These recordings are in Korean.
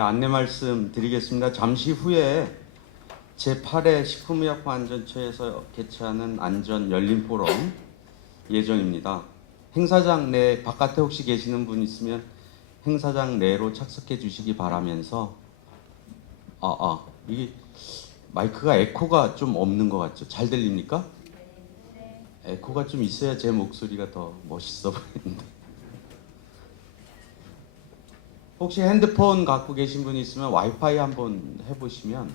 안내 말씀 드리겠습니다. 잠시 후에 제8회 식품의약품안전처에서 개최하는 안전 열린 포럼 예정입니다. 행사장 내 바깥에 혹시 계시는 분 있으면 행사장 내로 착석해 주시기 바라면서 이게 마이크가 에코가 좀 없는 것 같죠? 잘 들립니까? 에코가 좀 있어야 제 목소리가 더 멋있어 보이는데. 혹시 핸드폰 갖고 계신 분 있으면 와이파이 한번 해보시면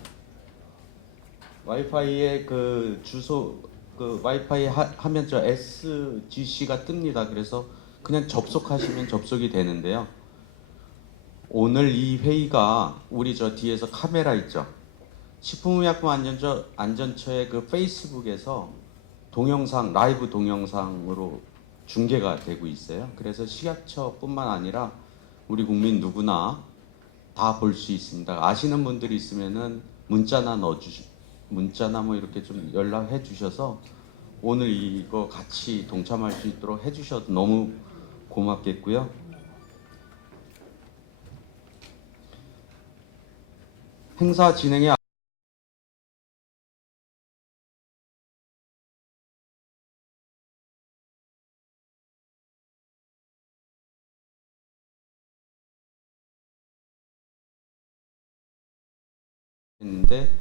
와이파이에 그 주소 그 와이파이 하면 저 SGC가 뜹니다. 그래서 그냥 접속하시면 접속이 되는데요. 오늘 이 회의가 우리 저 뒤에서 카메라 있죠. 식품의약품안전처의 그 페이스북에서 동영상 라이브 동영상으로 중계가 되고 있어요. 그래서 식약처뿐만 아니라 우리 국민 누구나 다 볼 수 있습니다. 아시는 분들이 있으면은 문자나 문자나 뭐 이렇게 좀 연락해 주셔서 오늘 이거 같이 동참할 수 있도록 해 주셔도 너무 고맙겠고요. 행사 진행에 했는데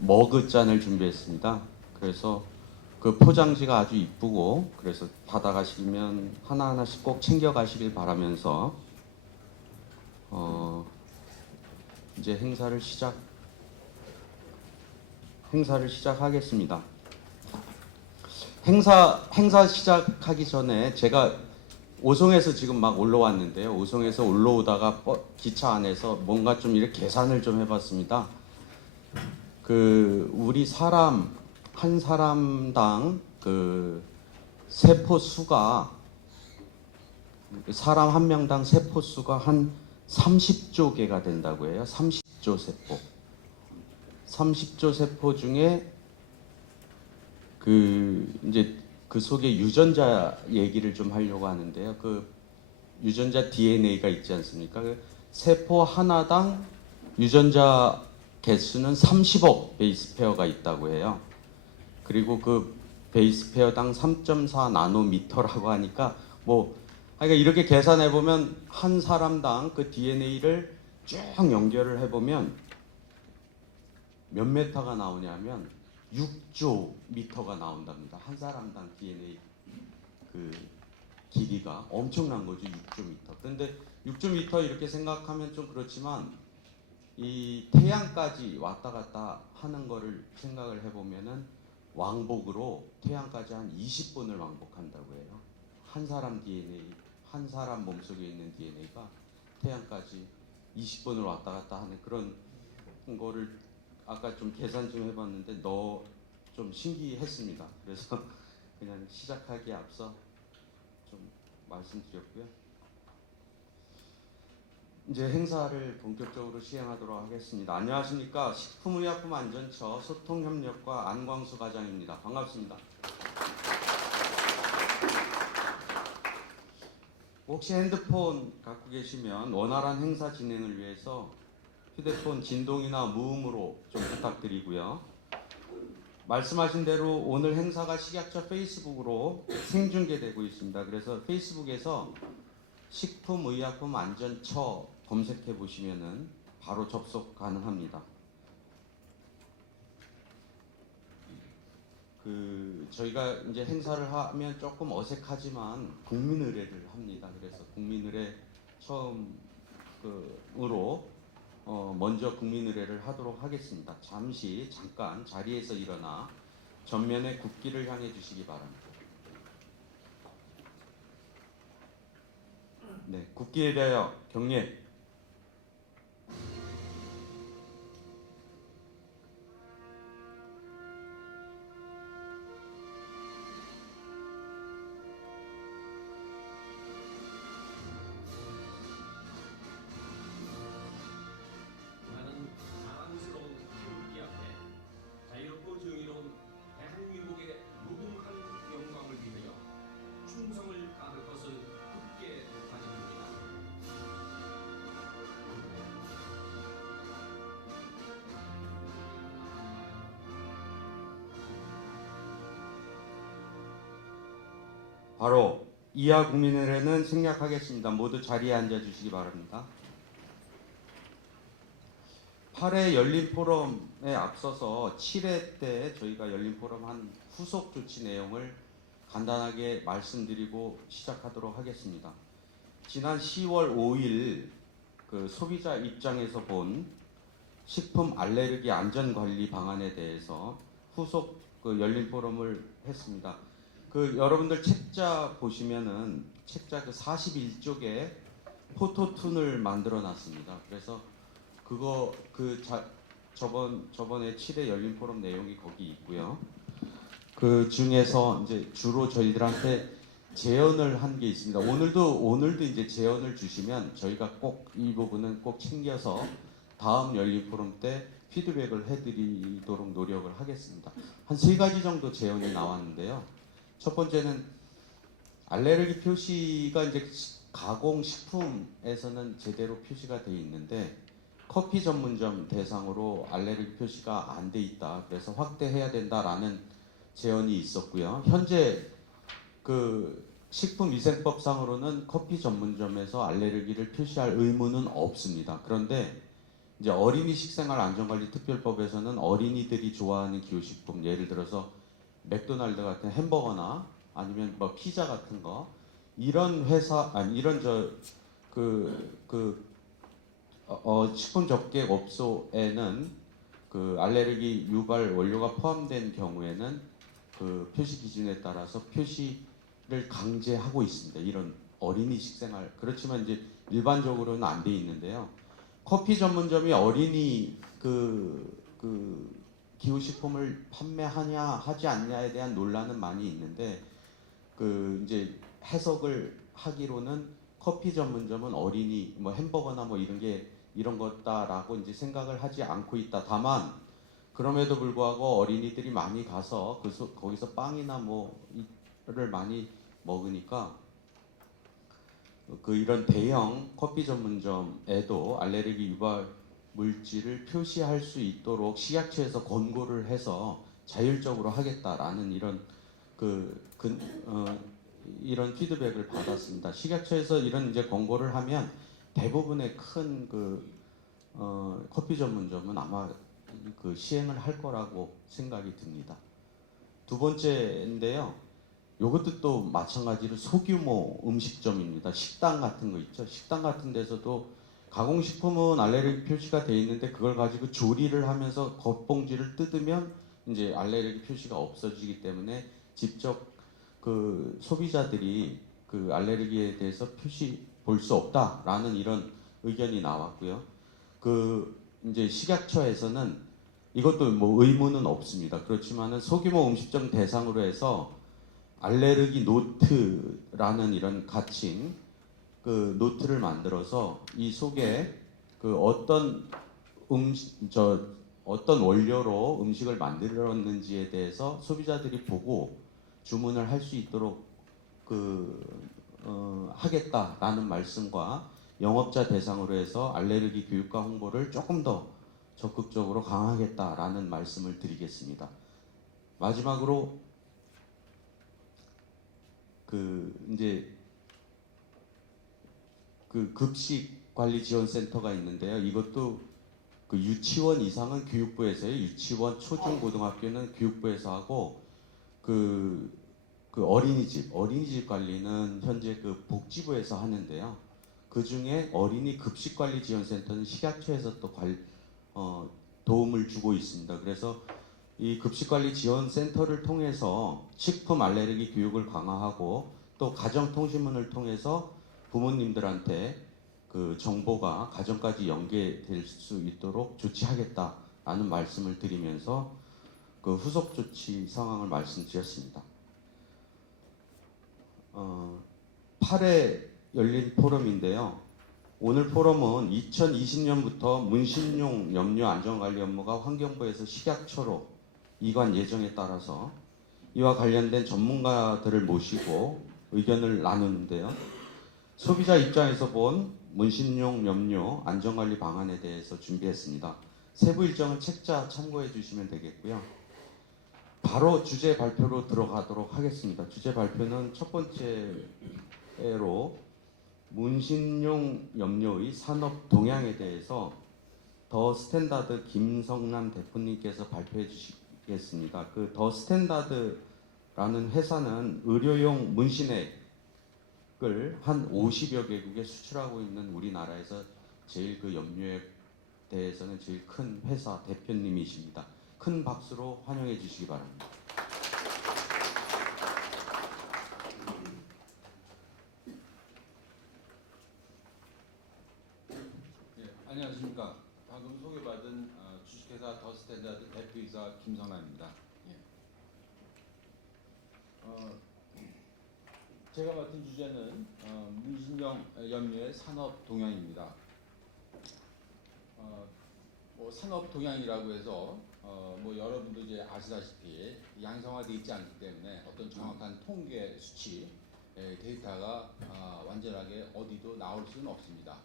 머그잔을 준비했습니다. 그래서 그 포장지가 아주 이쁘고 그래서 받아가시면 하나하나씩 꼭 챙겨가시길 바라면서 이제 행사를 시작하겠습니다. 행사 시작하기 전에 제가 오송에서 지금 막 올라왔는데요. 오송에서 올라오다가 기차 안에서 뭔가 좀 이렇게 계산을 좀 해봤습니다. 그 우리 한 사람당 그 세포 수가 사람 한 명당 세포 수가 한 30조 개가 된다고 해요. 30조 세포. 30조 세포 중에 이제 그 속에 유전자 얘기를 좀 하려고 하는데요. 그 유전자 DNA가 있지 않습니까? 그 세포 하나당 유전자 개수는 30억 베이스 페어가 있다고 해요. 그리고 그 베이스 페어당 3.4 나노미터라고 하니까 그러니까 이렇게 계산해 보면 한 사람당 그 DNA를 쭉 연결을 해 보면 몇 메타가 나오냐면 6조 미터가 나온답니다. 한 사람당 DNA 그 길이가 엄청난 거죠. 6조 미터. 그런데 6조 미터 이렇게 생각하면 좀 그렇지만 이 태양까지 왔다 갔다 하는 거를 생각을 해보면은 왕복으로 태양까지 한 20번을 왕복한다고 해요. 한 사람 DNA, 한 사람 몸속에 있는 DNA가 태양까지 20번을 왔다 갔다 하는 그런 거를 아까 좀 계산 좀 해봤는데 좀 신기했습니다. 그래서 그냥 시작하기에 앞서 좀 말씀드렸고요. 이제 행사를 본격적으로 시행하도록 하겠습니다. 안녕하십니까. 식품의약품안전처 소통협력과 안광수 과장입니다. 반갑습니다. 혹시 핸드폰 갖고 계시면 원활한 행사 진행을 위해서 휴대폰 진동이나 무음으로 좀 부탁드리고요. 말씀하신 대로 오늘 행사가 식약처 페이스북으로 생중계되고 있습니다. 그래서 페이스북에서 식품의약품안전처 검색해 보시면은 바로 접속 가능합니다. 저희가 이제 행사를 하면 조금 어색하지만 국민의례를 합니다. 그래서 국민의례 처음으로 먼저 국민의례를 하도록 하겠습니다. 잠깐 자리에서 일어나 전면에 국기를 향해 주시기 바랍니다. 네, 국기에 대하여 경례. 나는 자랑스러운 태극기 앞에 자유롭고 정의로운 대한민국의 무궁한 영광을 위하여 충성을 다할 것을 굳게 다짐합니다. 바로 이하 국민의례는 생략하겠습니다. 모두 자리에 앉아 주시기 바랍니다. 8회 열린 포럼에 앞서서 7회 때 저희가 열린 포럼 한 후속 조치 내용을 간단하게 말씀드리고 시작하도록 하겠습니다. 지난 10월 5일 그 소비자 입장에서 본 식품 알레르기 안전관리 방안에 대해서 후속 그 열린 포럼을 했습니다. 그 여러분들 책자 보시면은 책자 그 41쪽에 포토툰을 만들어 놨습니다. 그래서 그거 저번에 7회 열린 포럼 내용이 거기 있고요. 그 중에서 이제 주로 저희들한테 제언을 한 게 있습니다. 오늘도 이제 제언을 주시면 저희가 꼭 이 부분은 꼭 챙겨서 다음 열린 포럼 때 피드백을 해드리도록 노력을 하겠습니다. 한 3가지 정도 제언이 나왔는데요. 첫 번째는 알레르기 표시가 이제 가공식품에서는 제대로 표시가 돼 있는데 커피 전문점 대상으로 알레르기 표시가 안 돼 있다. 그래서 확대해야 된다라는 제언이 있었고요. 현재 그 식품위생법상으로는 커피 전문점에서 알레르기를 표시할 의무는 없습니다. 그런데 이제 어린이 식생활 안전관리 특별법에서는 어린이들이 좋아하는 기호식품, 예를 들어서 맥도날드 같은 햄버거나 아니면 뭐 피자 같은 거 이런 회사 아니 이런 식품 접객 업소에는 그 알레르기 유발 원료가 포함된 경우에는 그 표시 기준에 따라서 표시를 강제하고 있습니다. 이런 어린이 식생활 그렇지만 이제 일반적으로는 안 돼 있는데요. 커피 전문점이 어린이 기후식품을 판매하냐 하지 않냐에 대한 논란은 많이 있는데 그 이제 해석을 하기로는 커피 전문점은 어린이 뭐 햄버거나 뭐 이런 거다라고 이제 생각을 하지 않고 있다. 다만 그럼에도 불구하고 어린이들이 많이 가서 거기서 빵이나 뭐를 많이 먹으니까 이런 대형 커피 전문점에도 알레르기 유발 물질을 표시할 수 있도록 식약처에서 권고를 해서 자율적으로 하겠다라는 이런 피드백을 받았습니다. 식약처에서 이런 이제 권고를 하면 대부분의 큰 커피 전문점은 아마 그 시행을 할 거라고 생각이 듭니다. 두 번째인데요. 이것도 또 마찬가지로 소규모 음식점입니다. 식당 같은 거 있죠. 식당 같은 데서도 가공식품은 알레르기 표시가 돼 있는데 그걸 가지고 조리를 하면서 겉봉지를 뜯으면 이제 알레르기 표시가 없어지기 때문에 직접 그 소비자들이 그 알레르기에 대해서 표시 볼 수 없다라는 이런 의견이 나왔고요. 이제 식약처에서는 이것도 뭐 의무는 없습니다. 그렇지만은 소규모 음식점 대상으로 해서 알레르기 노트라는 이런 가칭 노트를 만들어서 이 속에 어떤 원료로 음식을 만들었는지에 대해서 소비자들이 보고 주문을 할 수 있도록 하겠다라는 말씀과 영업자 대상으로 해서 알레르기 교육과 홍보를 조금 더 적극적으로 강화하겠다라는 말씀을 드리겠습니다. 마지막으로 이제 급식관리지원센터가 있는데요. 이것도 유치원 이상은 교육부에서요. 유치원, 초중, 고등학교는 교육부에서 하고 어린이집 관리는 현재 복지부에서 하는데요. 그 중에 어린이 급식관리지원센터는 식약처에서 또 도움을 주고 있습니다. 그래서 이 급식관리지원센터를 통해서 식품 알레르기 교육을 강화하고 또 가정통신문을 통해서 부모님들한테 정보가 가정까지 연계될 수 있도록 조치하겠다라는 말씀을 드리면서 후속 조치 상황을 말씀드렸습니다. 8회 열린 포럼인데요. 오늘 포럼은 2020년부터 문신용 염료 안전관리 업무가 환경부에서 식약처로 이관 예정에 따라서 이와 관련된 전문가들을 모시고 의견을 나누는데요. 소비자 입장에서 본 문신용 염료 안전관리 방안에 대해서 준비했습니다. 세부 일정은 책자 참고해 주시면 되겠고요. 바로 주제 발표로 들어가도록 하겠습니다. 주제 발표는 첫 번째로 문신용 염료의 산업 동향에 대해서 더 스탠다드 김성남 대표님께서 발표해 주시겠습니다. 그 더 스탠다드라는 회사는 의료용 문신액을 한 50여 개국에 수출하고 있는 우리나라에서 제일 그 염료에 대해서는 제일 큰 회사 대표님이십니다. 큰 박수로 환영해 주시기 바랍니다. 예, 안녕하십니까. 방금 소개받은 주식회사 더 스탠다드 대표이사 김성남입니다. 예. 제가 맡은 주제는 문신용 염료의 산업 동향입니다. 뭐 산업 동향이라고 해서 뭐 여러분도 이제 아시다시피 양성화되어 있지 않기 때문에 어떤 정확한 통계 수치 데이터가 완전하게 어디도 나올 수는 없습니다.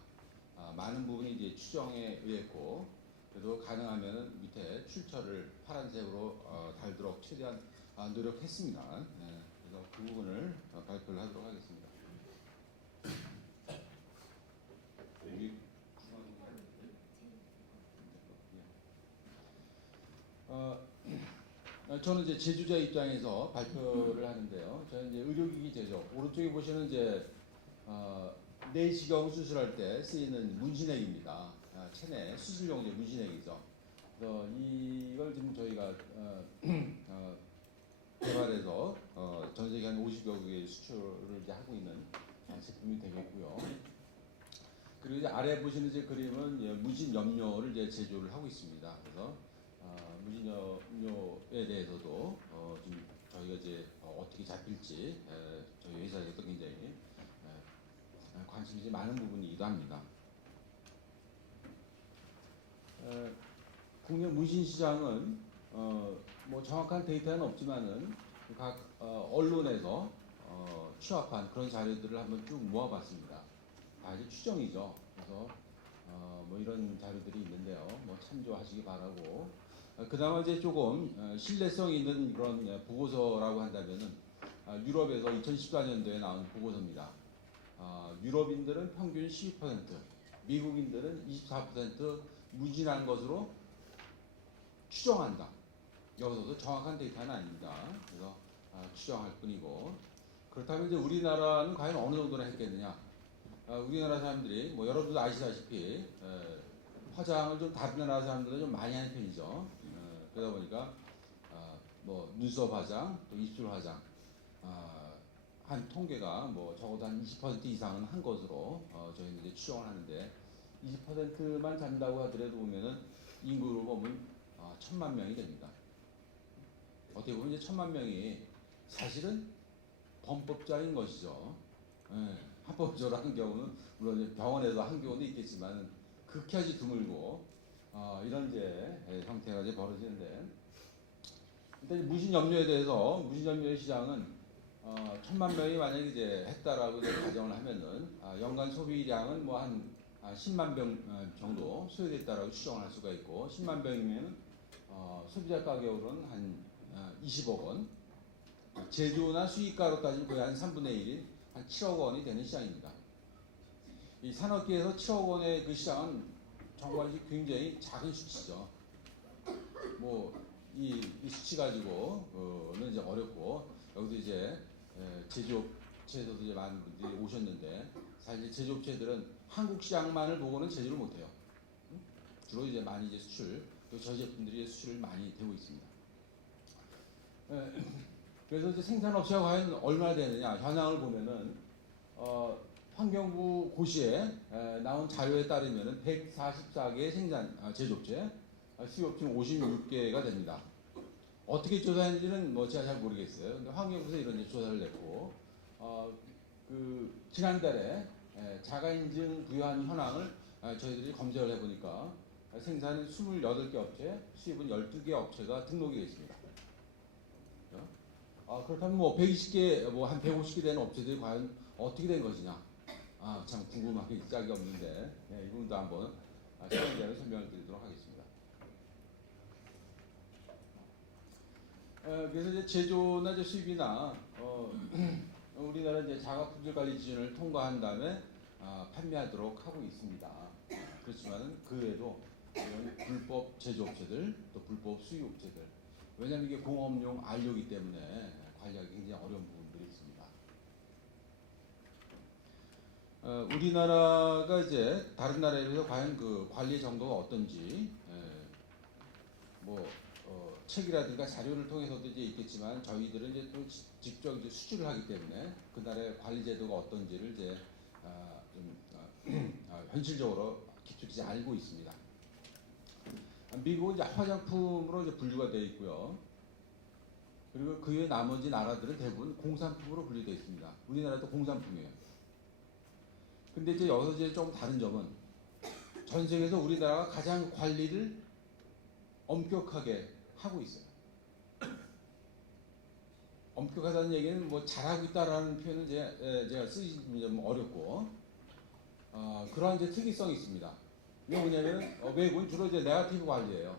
많은 부분이 이제 추정에 의했고 그래도 가능하면 밑에 출처를 파란색으로 달도록 최대한 노력했습니다. 그래서 그 부분을 발표를 하도록 하겠습니다. 여기 저는 이제 제조자 입장에서 발표를 하는데요. 저는 이제 의료기기 제조 오른쪽에 보시는 이제 내시경 수술할 때 쓰이는 문신액입니다. 체내 수술용 이제 문신액이죠. 그래서 이걸 지금 저희가 개발해서 전 세계 한 50여 국에 수출을 이제 하고 있는 제품이 되겠고요. 그리고 이제 아래 보시는 이제 그림은 이제 무진 염료를 이제 제조를 하고 있습니다. 그래서 무진 염료에 대해서도 좀 저희가 이제 어떻게 잡힐지 저희 회사에서도 굉장히 관심이 많은 부분이기도 합니다. 국내 문신 시장은 뭐 정확한 데이터는 없지만은 각 언론에서 취합한 그런 자료들을 한번 쭉 모아봤습니다. 아주 추정이죠. 그래서 뭐 이런 자료들이 있는데요. 뭐 참조하시기 바라고. 그나마 이제 조금 신뢰성 있는 그런 보고서라고 한다면은 유럽에서 2014년도에 나온 보고서입니다. 유럽인들은 평균 12%, 미국인들은 24% 무진한 것으로 추정한다. 여기서도 정확한 데이터는 아닙니다. 그래서 추정할 뿐이고 그렇다면 이제 우리나라는 과연 어느 정도나 했겠느냐? 우리나라 사람들이 뭐 여러분도 아시다시피 화장을 좀 다른 나라 사람들은 좀 많이 하는 편이죠. 그러다 보니까 뭐 눈썹 화장, 또 입술 화장 한 통계가 뭐 적어도 한 20% 이상은 한 것으로 저희는 이제 추정을 하는데 20%만 잔다고 하더라도 보면은 인구로 보면 1,000만 명이 됩니다. 어떻게 보면 이제 1,000만 명이 사실은 범법자인 것이죠. 합법적으로 한 경우는 물론 이제 병원에서 한 경우도 있겠지만 극히 드물고 이런 이제 형태가 이제 벌어지는데 일단 무신염료에 대해서 무신염료의 시장은 1,000만 명이 만약에 이제 했다라고 이제 가정을 하면은 연간 소비량은 뭐 한 10만 병 정도 소요됐다라고 추정할 수가 있고 10만 병이면 소비자 가격으로는 한 20억 원, 제조나 수익가로 따지면 거의 한 3분의 1인 한 7억 원이 되는 시장입니다. 이 산업계에서 7억 원의 그 시장은 정말 굉장히 작은 수치죠. 뭐 이 수치 가지고는 이제 어렵고 여기도 이제 제조업체에서도 이제 많은 분들이 오셨는데 사실 제조업체들은 한국 시장만을 보고는 제조를 못해요. 주로 이제 많이 이제 수출, 또 저희 제품들이 수출을 많이 되고 있습니다. 그래서 이제 생산업체가 과연 얼마나 되느냐 현황을 보면은 환경부 고시에 나온 자료에 따르면은 144개의 생산 제조업체, 수요업체는 56개가 됩니다. 어떻게 조사했는지는 뭐 제가 잘 모르겠어요. 근데 환경부에서 이런 이제 조사를 냈고 그 지난달에 자가인증 부여한 현황을 저희들이 검색을 해보니까 생산은 28개 업체, 수입은 12개 업체가 등록이 되어 있습니다. 그렇다면 뭐 120개, 뭐 한 150개 되는 업체들이 과연 어떻게 된 것이냐? 참 궁금하기 짝이 없는데 이 부분도 한번 시간대로 설명을 드리도록 하겠습니다. 그래서 이제 제조나 이제 수입이나 우리나라 이제 자가품질 관리 기준을 통과한 다음에 판매하도록 하고 있습니다. 그렇지만은 그 외에도 이런 불법 제조업체들 또 불법 수입업체들, 왜냐하면 이게 공업용 안료이기 때문에 관리하기 굉장히 어려운 부분들이 있습니다. 우리나라가 이제 다른 나라에 비해서 과연 그 관리 정도가 어떤지 책이라든가 자료를 통해서도 이제 있겠지만 저희들은 이제 또 직접 이제 수출을 하기 때문에 그 나라의 관리 제도가 어떤지를 이제 현실적으로 깊숙이 알고 있습니다. 미국은 이제 화장품으로 이제 분류가 되어 있고요. 그리고 그 외 나머지 나라들은 대부분 공산품으로 분류되어 있습니다. 우리나라도 공산품이에요. 근데 이제 여기서 이제 좀 다른 점은 전 세계에서 우리나라가 가장 관리를 엄격하게 하고 있어요. 엄격하다는 얘기는 뭐 잘하고 있다라는 표현은 제가 쓰기 좀 어렵고 그러한 이제 특이성이 있습니다. 이게 뭐냐면 외국은 주로 이제 네거티브 관리예요.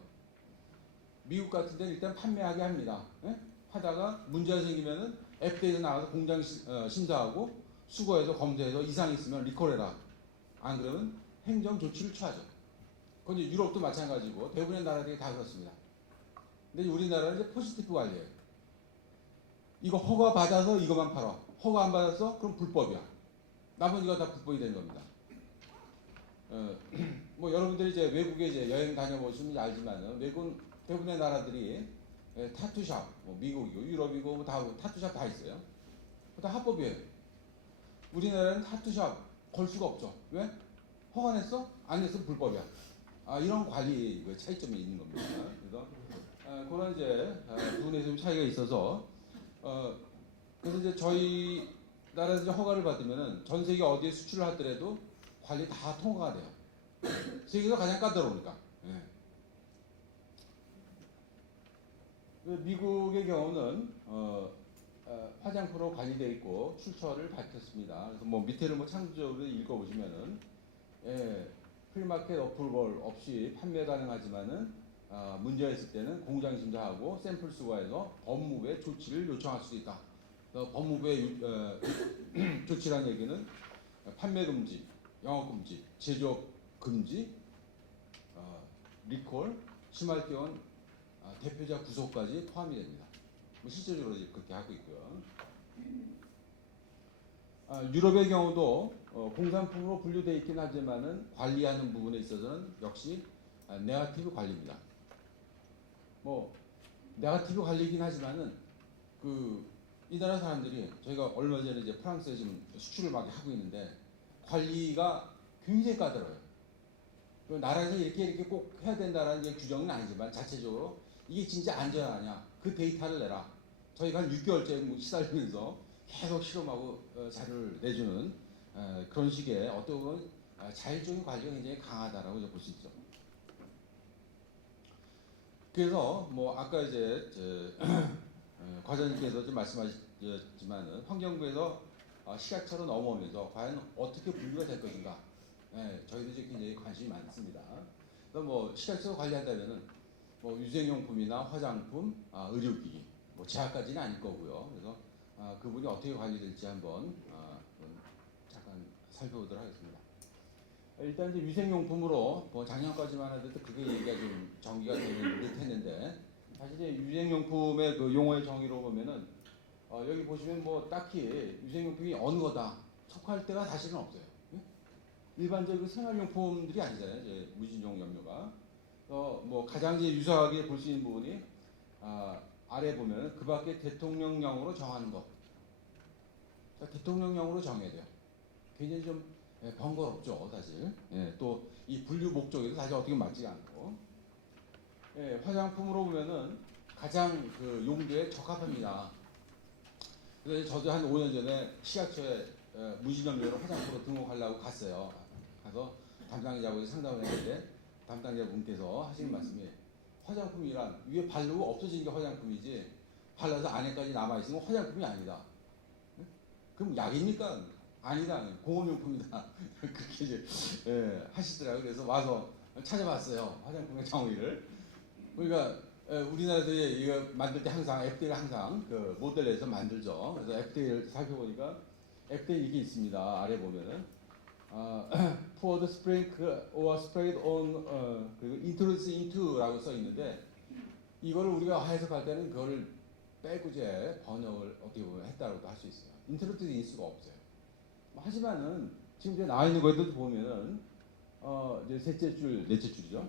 미국 같은 데는 일단 판매하게 합니다. 예? 하다가 문제가 생기면은 FDA에서 나와서 공장 심사하고 수거해서 검사해서 이상 있으면 리콜해라. 안 그러면 행정 조치를 취하죠. 그건 이제 유럽도 마찬가지고 대부분의 나라들이 다 그렇습니다. 근데 우리나라는 이제 포지티브 관리예요. 이거 허가 받아서 이것만 팔아. 허가 안 받았어? 그럼 불법이야. 나머지가 다 불법이 되는 겁니다. 뭐 여러분들이 이제 외국에 이제 여행 다녀보시면 알지만은 외국 대부분의 나라들이 타투샵, 뭐 미국이고 유럽이고 다 타투샵 다 있어요. 다 합법이에요. 우리나라는 타투샵 걸 수가 없죠. 왜? 허가 냈어? 안 냈어? 불법이야. 이런 관리 차이점이 있는 겁니다. 그래서 그런 이제 부분에서 좀 차이가 있어서 그래서 이제 저희 나라에서 이제 허가를 받으면은 전 세계 어디에 수출을 하더라도 관리 다 통과가 돼요. 세계에서 가장 까다로우니까. 예. 미국의 경우는 화장품으로 관리되어 있고 출처를 밝혔습니다. 그래서 뭐 밑에를 뭐 창조적으로 읽어보시면은 프리마켓 어프로벌 없이 판매 가능하지만은 문제가 있을 때는 공장 심사하고 샘플 수거해서 법무부에 조치를 요청할 수도 있다. 법무부의 조치라는 얘기는 판매 금지, 영업 금지, 제조업 금지, 리콜, 심할 경우는 대표자 구속까지 포함이 됩니다. 뭐 실질적으로 그렇게 하고 있고요. 유럽의 경우도 공산품으로 분류되어 있긴 하지만은 관리하는 부분에 있어서는 역시 네거티브 관리입니다. 뭐 네거티브 관리이긴 하지만은 이 나라 사람들이 저희가 얼마 전에 이제 프랑스에 지금 수출을 막 하고 있는데 관리가 굉장히 까다로워요. 나라에서 이렇게 꼭 해야 된다라는 규정은 아니지만 자체적으로 이게 진짜 안전하냐 그 데이터를 내라. 저희가 한 6개월째 시달리면서 계속 실험하고 자료를 내주는 그런 식의 어떤 보면 자율적인 관리가 굉장히 강하다라고 볼 수 있죠. 그래서 뭐 아까 이제 과장님께서 좀 말씀하셨지만은 환경부에서 시각차로 넘어오면서 과연 어떻게 분류가 될 것인가, 저희도 이제 굉장히 관심이 많습니다. 그래서 뭐 시각차로 관리한다면은 뭐 유생용품이나 화장품, 의료기기, 뭐 제약까지는 아닐 거고요. 그래서 그분이 어떻게 관리될지 한번 잠깐 살펴보도록 하겠습니다. 일단 이제 위생용품으로 뭐 작년까지만 하더라도 그게 얘기가 좀 정의가 되는 듯 했는데 사실 이제 위생용품의 그 용어의 정의로 보면은 여기 보시면 뭐 딱히 위생용품이 어느 거다 속할 때가 사실은 없어요. 일반적인 생활용품들이 아니잖아요. 이제 무진용 염료가. 뭐 가장 이제 유사하게 볼 수 있는 부분이 아래 보면 그 밖에 대통령령으로 정하는 것. 대통령령으로 정해야 돼요. 굉장히 좀 번거롭죠, 사실. 또 이 분류 목적에도 사실 어떻게 맞지 않고. 화장품으로 보면은 가장 그 용도에 적합합니다. 그래서 저도 한 5년 전에 시각처에 무진염료로 화장품으로 등록하려고 갔어요. 가서 담당자하고 상담을 했는데 담당자분께서 하시는 말씀이 화장품이란 위에 바르고 없어지는 게 화장품이지 발라서 안에까지 남아있으면 화장품이 아니다. 그럼 약입니까? 아니다. 공업용품이다. 그렇게 이제 하시더라고요. 그래서 와서 찾아봤어요. 화장품의 정의를. 그러니까 우리나라에서 이거 만들 때 항상 FDA를 항상 그 모델에서 만들죠. 그래서 FDA를 살펴보니까 FDA 이게 있습니다. 아래 보면은 pour the sprinkle or spread on 그리고 introduce into라고 써 있는데 이거를 우리가 해석할 때는 그걸 빼고 이제 번역을 어떻게 보면 했다고도 할 수 있어요. introduce in 수가 없어요. 하지만은 지금 이제 나와 있는 거에도 보면은 이제 셋째 줄, 넷째 줄이죠.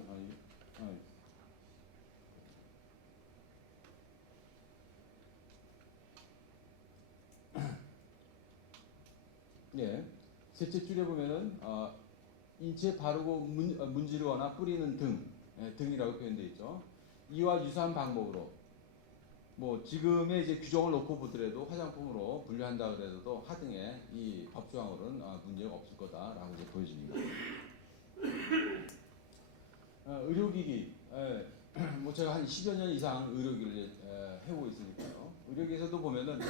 예. 셋째 줄에 보면은 인체 바르고 문지르거나 뿌리는 등, 등이라고 표현되어 있죠. 이와 유사한 방법으로 뭐 지금의 이제 규정을 놓고 보더라도 화장품으로 분류한다 그래도 하등의 이 법조항으로는 문제가 없을 거다라고 이제 보여집니다. 의료기기, 뭐 제가 한 10여 년 이상 의료기를 해오고 있으니까요. 의료기에서도 보면은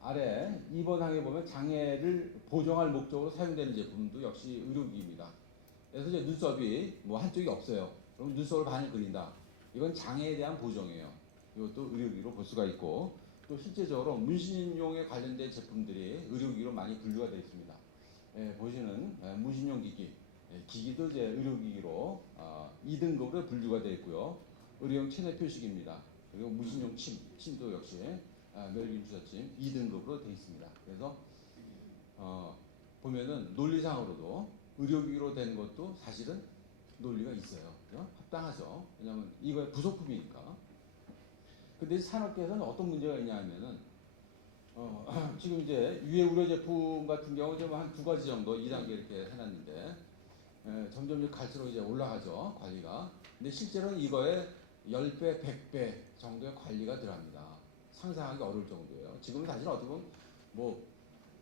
아래 2번 항에 보면 장애를 보정할 목적으로 사용되는 제품도 역시 의료기기입니다. 그래서 이제 눈썹이 뭐 한쪽이 없어요. 그럼 눈썹을 반을 그린다. 이건 장애에 대한 보정이에요. 이것도 의료기기로 볼 수가 있고 또 실제적으로 문신용에 관련된 제품들이 의료기기로 많이 분류가 되어 있습니다. 보시는 문신용 기기, 기기도 이제 의료기기로 2등급으로 분류가 되어 있고요. 의료용 체내 표식입니다. 그리고 문신용 침도 역시 멜빈 주사침 2등급으로 되어 있습니다. 그래서 보면은 논리상으로도 의료기기로 된 것도 사실은 논리가 있어요. 그죠? 합당하죠. 왜냐하면 이거 부속품이니까. 근데 산업계에서는 어떤 문제가 있냐 하면은 지금 이제 유해 의료 제품 같은 경우는 한 두 가지 정도 2단계 이렇게 해놨는데 점점 갈수록 이제 올라가죠 관리가. 근데 실제로는 이거에 10배, 100배 정도의 관리가 들어갑니다. 상상하기 어려울 정도예요. 지금은 사실 어떻게 보면 뭐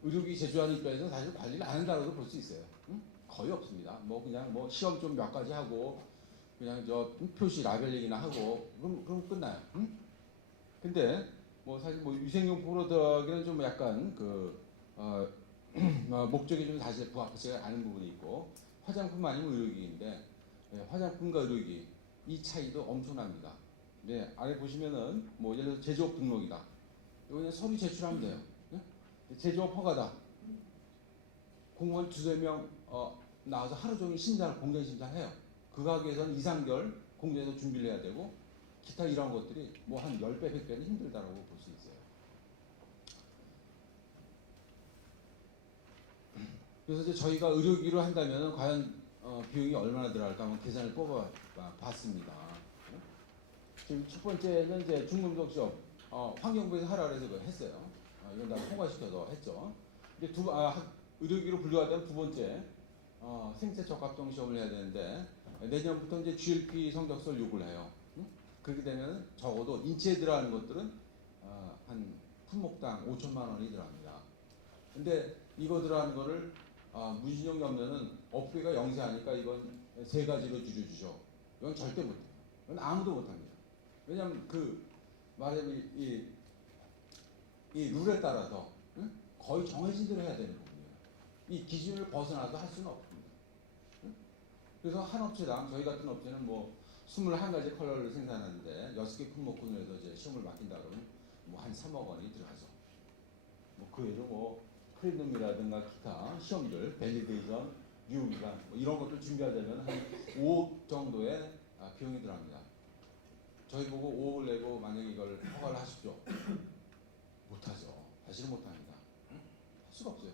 의료기 제조하는 입장에서는 사실 관리를 안 한다고도 볼 수 있어요. 응? 거의 없습니다. 뭐 그냥 뭐 시험 좀 몇 가지 하고 그냥 저 표시 라벨링이나 하고 그럼 끝나요. 응? 근데 뭐 사실 뭐 위생용품으로 들어가기는 좀 약간 목적이 좀 사실 부합하지 않은 부분이 있고 화장품 아니면 의료기기인데 화장품과 의료기기 이 차이도 엄청납니다. 네, 아래 보시면은 뭐 예를 들어 제조업 등록이다. 이거 그냥 서류 제출하면 돼요. 네? 제조업 허가다. 공무원 두세 명 나와서 하루 종일 심사를 공정 심사를 해요. 그거 하기 위해서는 이상결 공정에서 준비를 해야 되고 기타 이런 것들이 뭐 한 10배, 100배는 힘들다라고 볼 수 있어요. 그래서 이제 저희가 의료기기로 한다면 과연 비용이 얼마나 들어갈까 한번 계산을 뽑아 봤습니다. 지금 첫 번째는 이제 중금속 시험 환경부에서 하라 그래서 그거 했어요. 이건 다 통과시켜서 했죠. 이제 의료기기로 분류하다면 두 번째 생체 적합성 시험을 해야 되는데 내년부터 이제 GLP 성적서를 요구를 해요. 그렇게 되면 적어도 인체에 들어가는 것들은 한 품목당 5천만 원이 들어갑니다. 근데 이거 들어가는 거를 무진용 염려는 업계가 영세하니까 이건 세 가지로 줄여주죠. 이건 절대 못해요. 이건 아무도 못합니다. 왜냐하면 말하자면 이 룰에 따라서 거의 정해진 대로 해야 되는 부분이에요. 이 기준을 벗어나서 할 수는 없습니다. 그래서 한 업체당 저희 같은 업체는 뭐 21가지 컬러를 생산하는데 6개 품목군을 해서 이제 시험을 맡긴다 그러면 뭐 한 3억 원이 들어가죠. 뭐 그 외에도 뭐 프리룸이라든가 기타 시험들, 밸리데이션, 유기간 뭐 이런 것들 준비하려면 한 5억 정도의 비용이 들어갑니다. 저희 보고 5억을 내고 만약에 이걸 허가를 하십시오. 못하죠. 사실은 못합니다. 할 수가 없어요.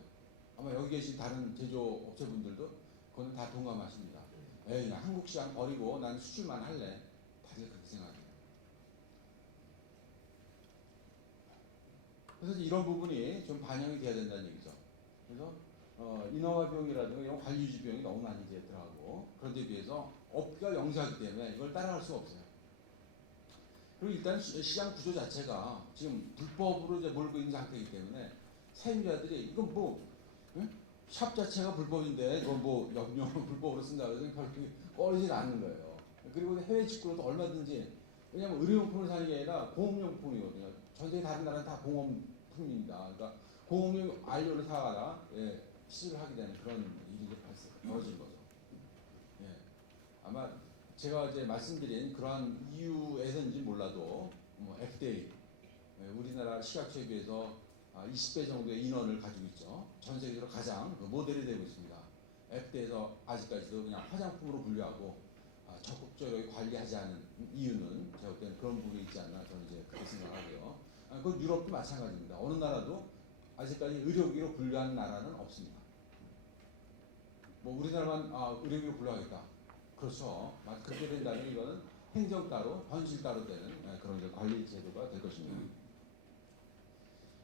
아마 여기 계신 다른 제조업체분들도 그건 다 동감하십니다. 에이, 그냥 한국 시장 버리고 난 수출만 할래. 다들 그렇게 생각해요. 그래서 이런 부분이 좀 반영이 돼야 된다는 얘기죠. 그래서 인허가 비용이라든가 이런 관리 유지 비용이 너무 많이 이제 들어가고 그런 데 비해서 업계가 영세하기 때문에 이걸 따라갈 수가 없어요. 그리고 일단 시장 구조 자체가 지금 불법으로 이제 몰고 있는 상태이기 때문에 사용자들이 이건 뭐 샵 자체가 불법인데 이거 뭐 염료 불법으로 쓴다 그래서 별로 꺼리질 않는 거예요. 그리고 해외 직구로도 얼마든지 왜냐하면 의료용품을 사는 게 아니라 공업용품이거든요. 전 세계 다른 나라는 다 공업품입니다. 그러니까 공업용 안료를 사가다 시술을 하게 되는 그런 일이 벌어진 거죠. 예. 아마 제가 이제 말씀드린 그러한 이유에서인지 몰라도 뭐 FDA 우리나라 식약처에 비해서 20배 정도의 인원을 가지고 있죠. 전 세계적으로 가장 그 모델이 되고 있습니다. FDA에서 아직까지도 그냥 화장품으로 분류하고 적극적으로 관리하지 않은 이유는 제가 볼 때는 그런 부분이 있지 않나 저는 이제 그렇게 생각하고요. 그 유럽도 마찬가지입니다. 어느 나라도 아직까지 의료기로 분류한 나라는 없습니다. 뭐 우리나라만 의료기로 분류하겠다. 그렇죠. 그렇게 된다면 이거는 행정 따로, 현실 따로 되는 그런 이제 관리 제도가 될 것입니다.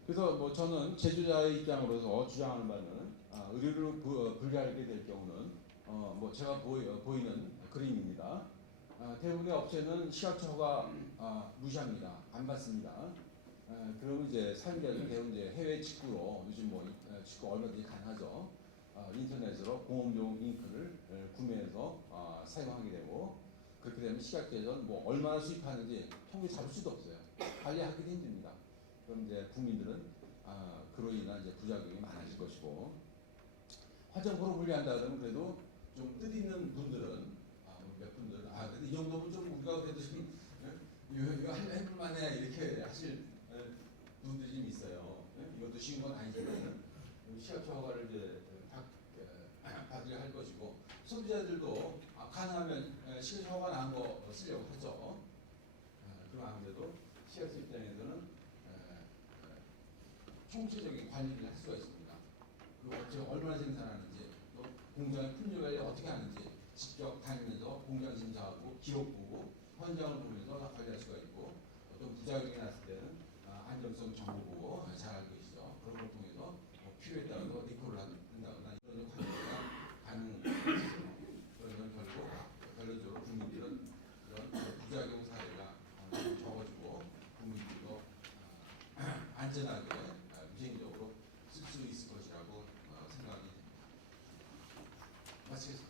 그래서 뭐 저는 제조자의 입장으로서 주장하는 바는 의료기로 분류하게 될 경우는 뭐 제가 보이는 그림입니다. 대부분의 업체는 식약처 허가 무시합니다. 안 받습니다. 그러면 이제 사용자들은 대부분 이제 해외 직구로 요즘 뭐 직구 얼마든지 가능하죠. 인터넷으로 공업용 잉크를 구매해서 사용하게 되고 그렇게 되면 식약처에서는 뭐 얼마나 수입하는지 통계 잡을 수도 없어요. 관리하기도 힘듭니다. 그럼 이제 국민들은 그로 인한 이제 부작용이 많아질 것이고 화장품으로 분리한다 그러면 그래도 좀 뜻있는 분들은 몇 분들은 근데 이 정도면 좀 우리가 그래도 좀 이거 해볼만해 이렇게 하실 분들이 좀 있어요. 이것도 쉬운 건 아니지만 식약처 허가를 이제 받으려 할 것이고 소비자들도 가능하면 식약처 허가 나온 거 쓰려고 하죠. 그럼 아무래도 식약처 입장에서는 총체적인 관리를 할 수가 있습니다. 그 업체가 얼마나 생산하는지, 또 공장의 품질 관리 어떻게 하는지 직접 다니면서 공장 심사하고 기록 보고 현장을 보면서 다 관리할 수가 있고 어떤 부작용이 났을 때는 안정성 정보 보고 잘 알고 계시죠. 그런 걸 통해서 필요에 따라서 리콜을 한다거나 이런 관리가 가능해지죠. 그러면 결론적으로 국민들은 그런 부작용 사례가 적어지고 국민들도 안전하게 위생적으로 쓸 수 있을 것이라고 생각이 됩니다. 마치겠습니다.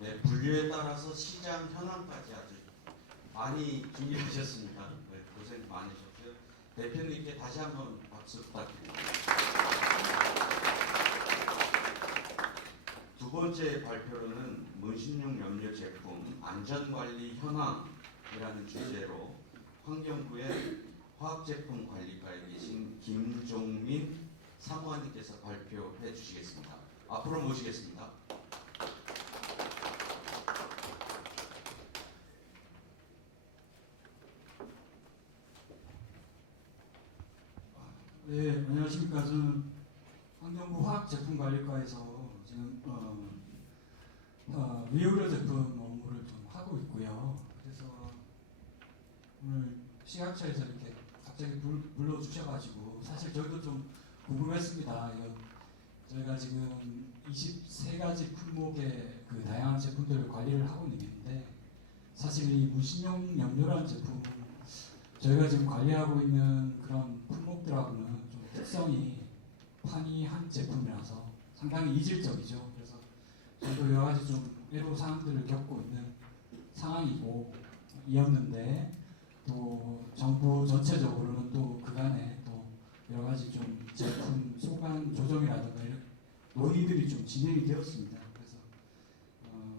네, 분류에 따라서 시장 현황까지 아주 많이 준비하셨습니다. 네, 고생 많으셨고요. 대표님께 다시 한번 박수 부탁드립니다. 두 번째 발표로는 문신용 염료 제품 안전관리 현황이라는 주제로 환경부의 화학제품관리과에 계신 김종민 사무관님께서 발표해 주시겠습니다. 앞으로 모시겠습니다. 네, 안녕하십니까. 저는 환경부 화학제품관리과에서 지금 위의료 제품 업무를 좀 하고 있고요. 그래서 오늘 식약처에서 이렇게 갑자기 불러주셔가지고 사실 저희도 좀 궁금했습니다. 저희가 지금 23가지 품목의 그 다양한 제품들을 관리를 하고 있는데 사실 이 무신용 염료라는 제품은 저희가 지금 관리하고 있는 그런 품목들하고는 좀 특성이 판이한 제품이라서 상당히 이질적이죠. 그래서 저도 여러 가지 좀 애로 사항들을 겪고 있는 상황이고 이었는데 또 정부 전체적으로는 또 그간에 또 여러 가지 좀 제품 소관 조정이라든가 이런 논의들이 좀 진행이 되었습니다. 그래서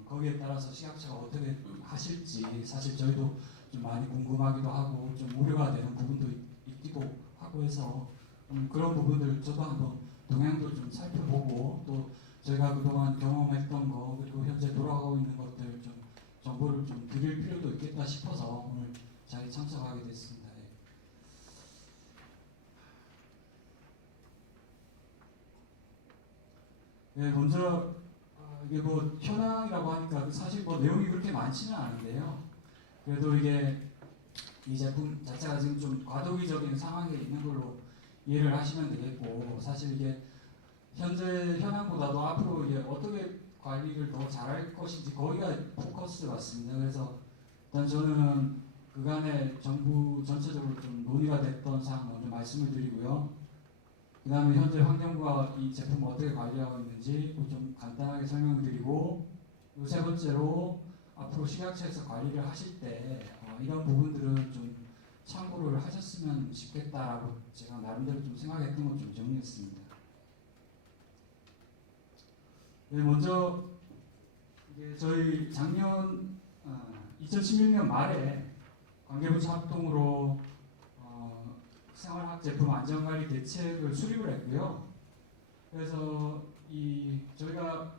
거기에 따라서 식약처가 어떻게 하실지 사실 저희도 좀 많이 궁금하기도 하고 좀 우려가 되는 부분도 있기도 하고 해서 그런 부분들 저도 한번 동향도 좀 살펴보고 또 저희가 그동안 경험했던 거 그리고 현재 돌아가고 있는 것들 좀 정보를 좀 드릴 필요도 있겠다 싶어서 오늘 자리에 참석하게 됐습니다. 네, 먼저 이게 뭐 현황이라고 하니까 사실 뭐 내용이 그렇게 많지는 않은데요. 그래도 이게 이 제품 자체가 지금 좀 과도기적인 상황에 있는 걸로 이해를 하시면 되겠고 사실 이게 현재 현황보다도 앞으로 이게 어떻게 관리를 더 잘할 것인지 거기가 포커스 같습니다. 그래서 일단 저는 그간에 정부 전체적으로 좀 논의가 됐던 사항 먼저 말씀을 드리고요. 그 다음에 현재 환경부가 이 제품을 어떻게 관리하고 있는지 좀 간단하게 설명을 드리고 그리고 세 번째로 앞으로 식약처에서 관리를 하실 때 이런 부분들은 좀 참고를 하셨으면 좋겠다라고 제가 나름대로 좀 생각했던 것 좀 정리했습니다. 네, 먼저 이게 저희 작년 2016년 말에 관계부처 합동으로 생활학 제품 안전관리 대책을 수립을 했고요. 그래서 저희가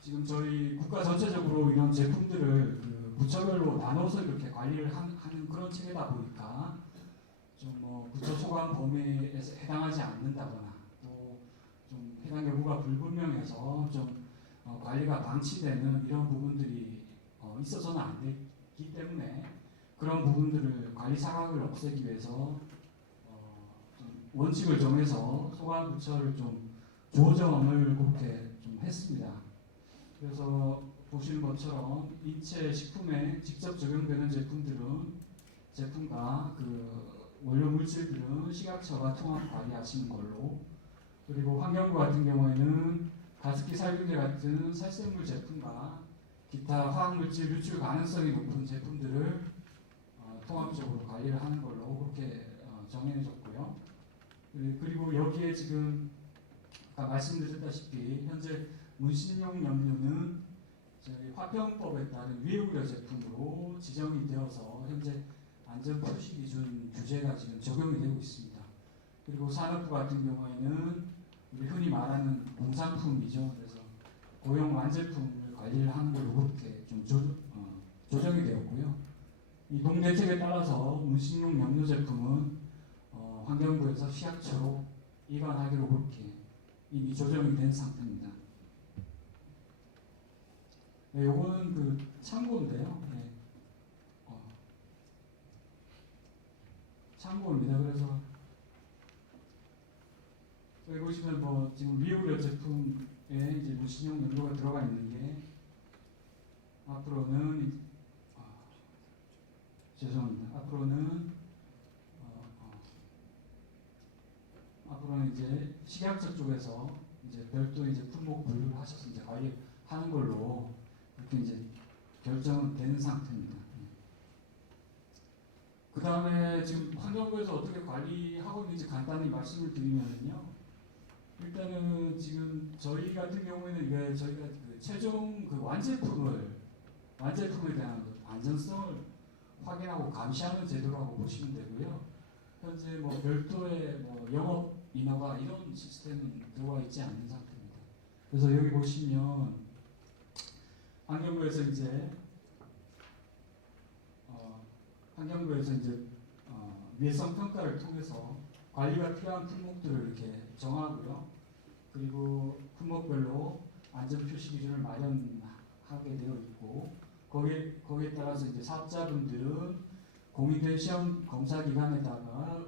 지금 저희 국가 전체적으로 이런 제품들을 부처별로 나눠서 이렇게 관리를 하는 그런 체계다 보니까 좀 뭐 부처 소관 범위에 해당하지 않는다거나 또 좀 해당 여부가 불분명해서 좀 관리가 방치되는 이런 부분들이 있어서는 안 되기 때문에 그런 부분들을 관리 사각을 없애기 위해서 좀 원칙을 정해서 소관 부처를 좀 조정을 그렇게 좀 했습니다. 그래서 보시는 것처럼 인체 식품에 직접 적용되는 제품과 원료 물질들은 식약처가 통합 관리하시는 걸로, 그리고 환경부 같은 경우에는 가습기 살균제 같은 살생물 제품과 기타 화학물질 유출 가능성이 높은 제품들을 통합적으로 관리를 하는 걸로 그렇게 정해졌고요. 그리고 여기에 지금 아까 말씀드렸다시피 현재 문신용 염료는 저희 화평법에 따른 위해우려 제품으로 지정이 되어서 현재 안전표시기준 규제가 지금 적용이 되고 있습니다. 그리고 산업부 같은 경우에는 우리 흔히 말하는 공산품이죠. 그래서 고용 완제품을 관리를 하는 걸로 그렇게 좀 조정이 되었고요. 이 동대책에 따라서 문신용 염료 제품은 환경부에서 식약처로 이관하기로 그렇게 이미 조정이 된 상태입니다. 네, 요거는 참고인데요. 네. 참고입니다. 그래서 여기 보시면 뭐 지금 위해우려 제품에 이제 무신용 염료가 들어가 있는 게 앞으로는 죄송합니다. 앞으로는 이제 식약처 쪽에서 이제 별도 이제 품목 분류를 하셔서 이제 관리하는 걸로 이렇게 이제 결정은 된 상태입니다. 그 다음에 지금 환경부에서 어떻게 관리하고 있는지 간단히 말씀을 드리면요. 일단은 지금 저희 같은 경우에는 이게 저희가 최종 완제품에 대한 안전성을 확인하고 감시하는 제도라고 보시면 되고요. 현재 뭐 별도의 영업 인허가 이런 시스템은 들어와 있지 않는 상태입니다. 그래서 여기 보시면 환경부에서 이제 위해성 평가를 통해서 관리가 필요한 품목들을 이렇게 정하고요. 그리고 품목별로 안전 표시 기준을 마련하게 되어 있고 거기에 따라서 이제 사업자분들은 공인된 시험 검사 기관에다가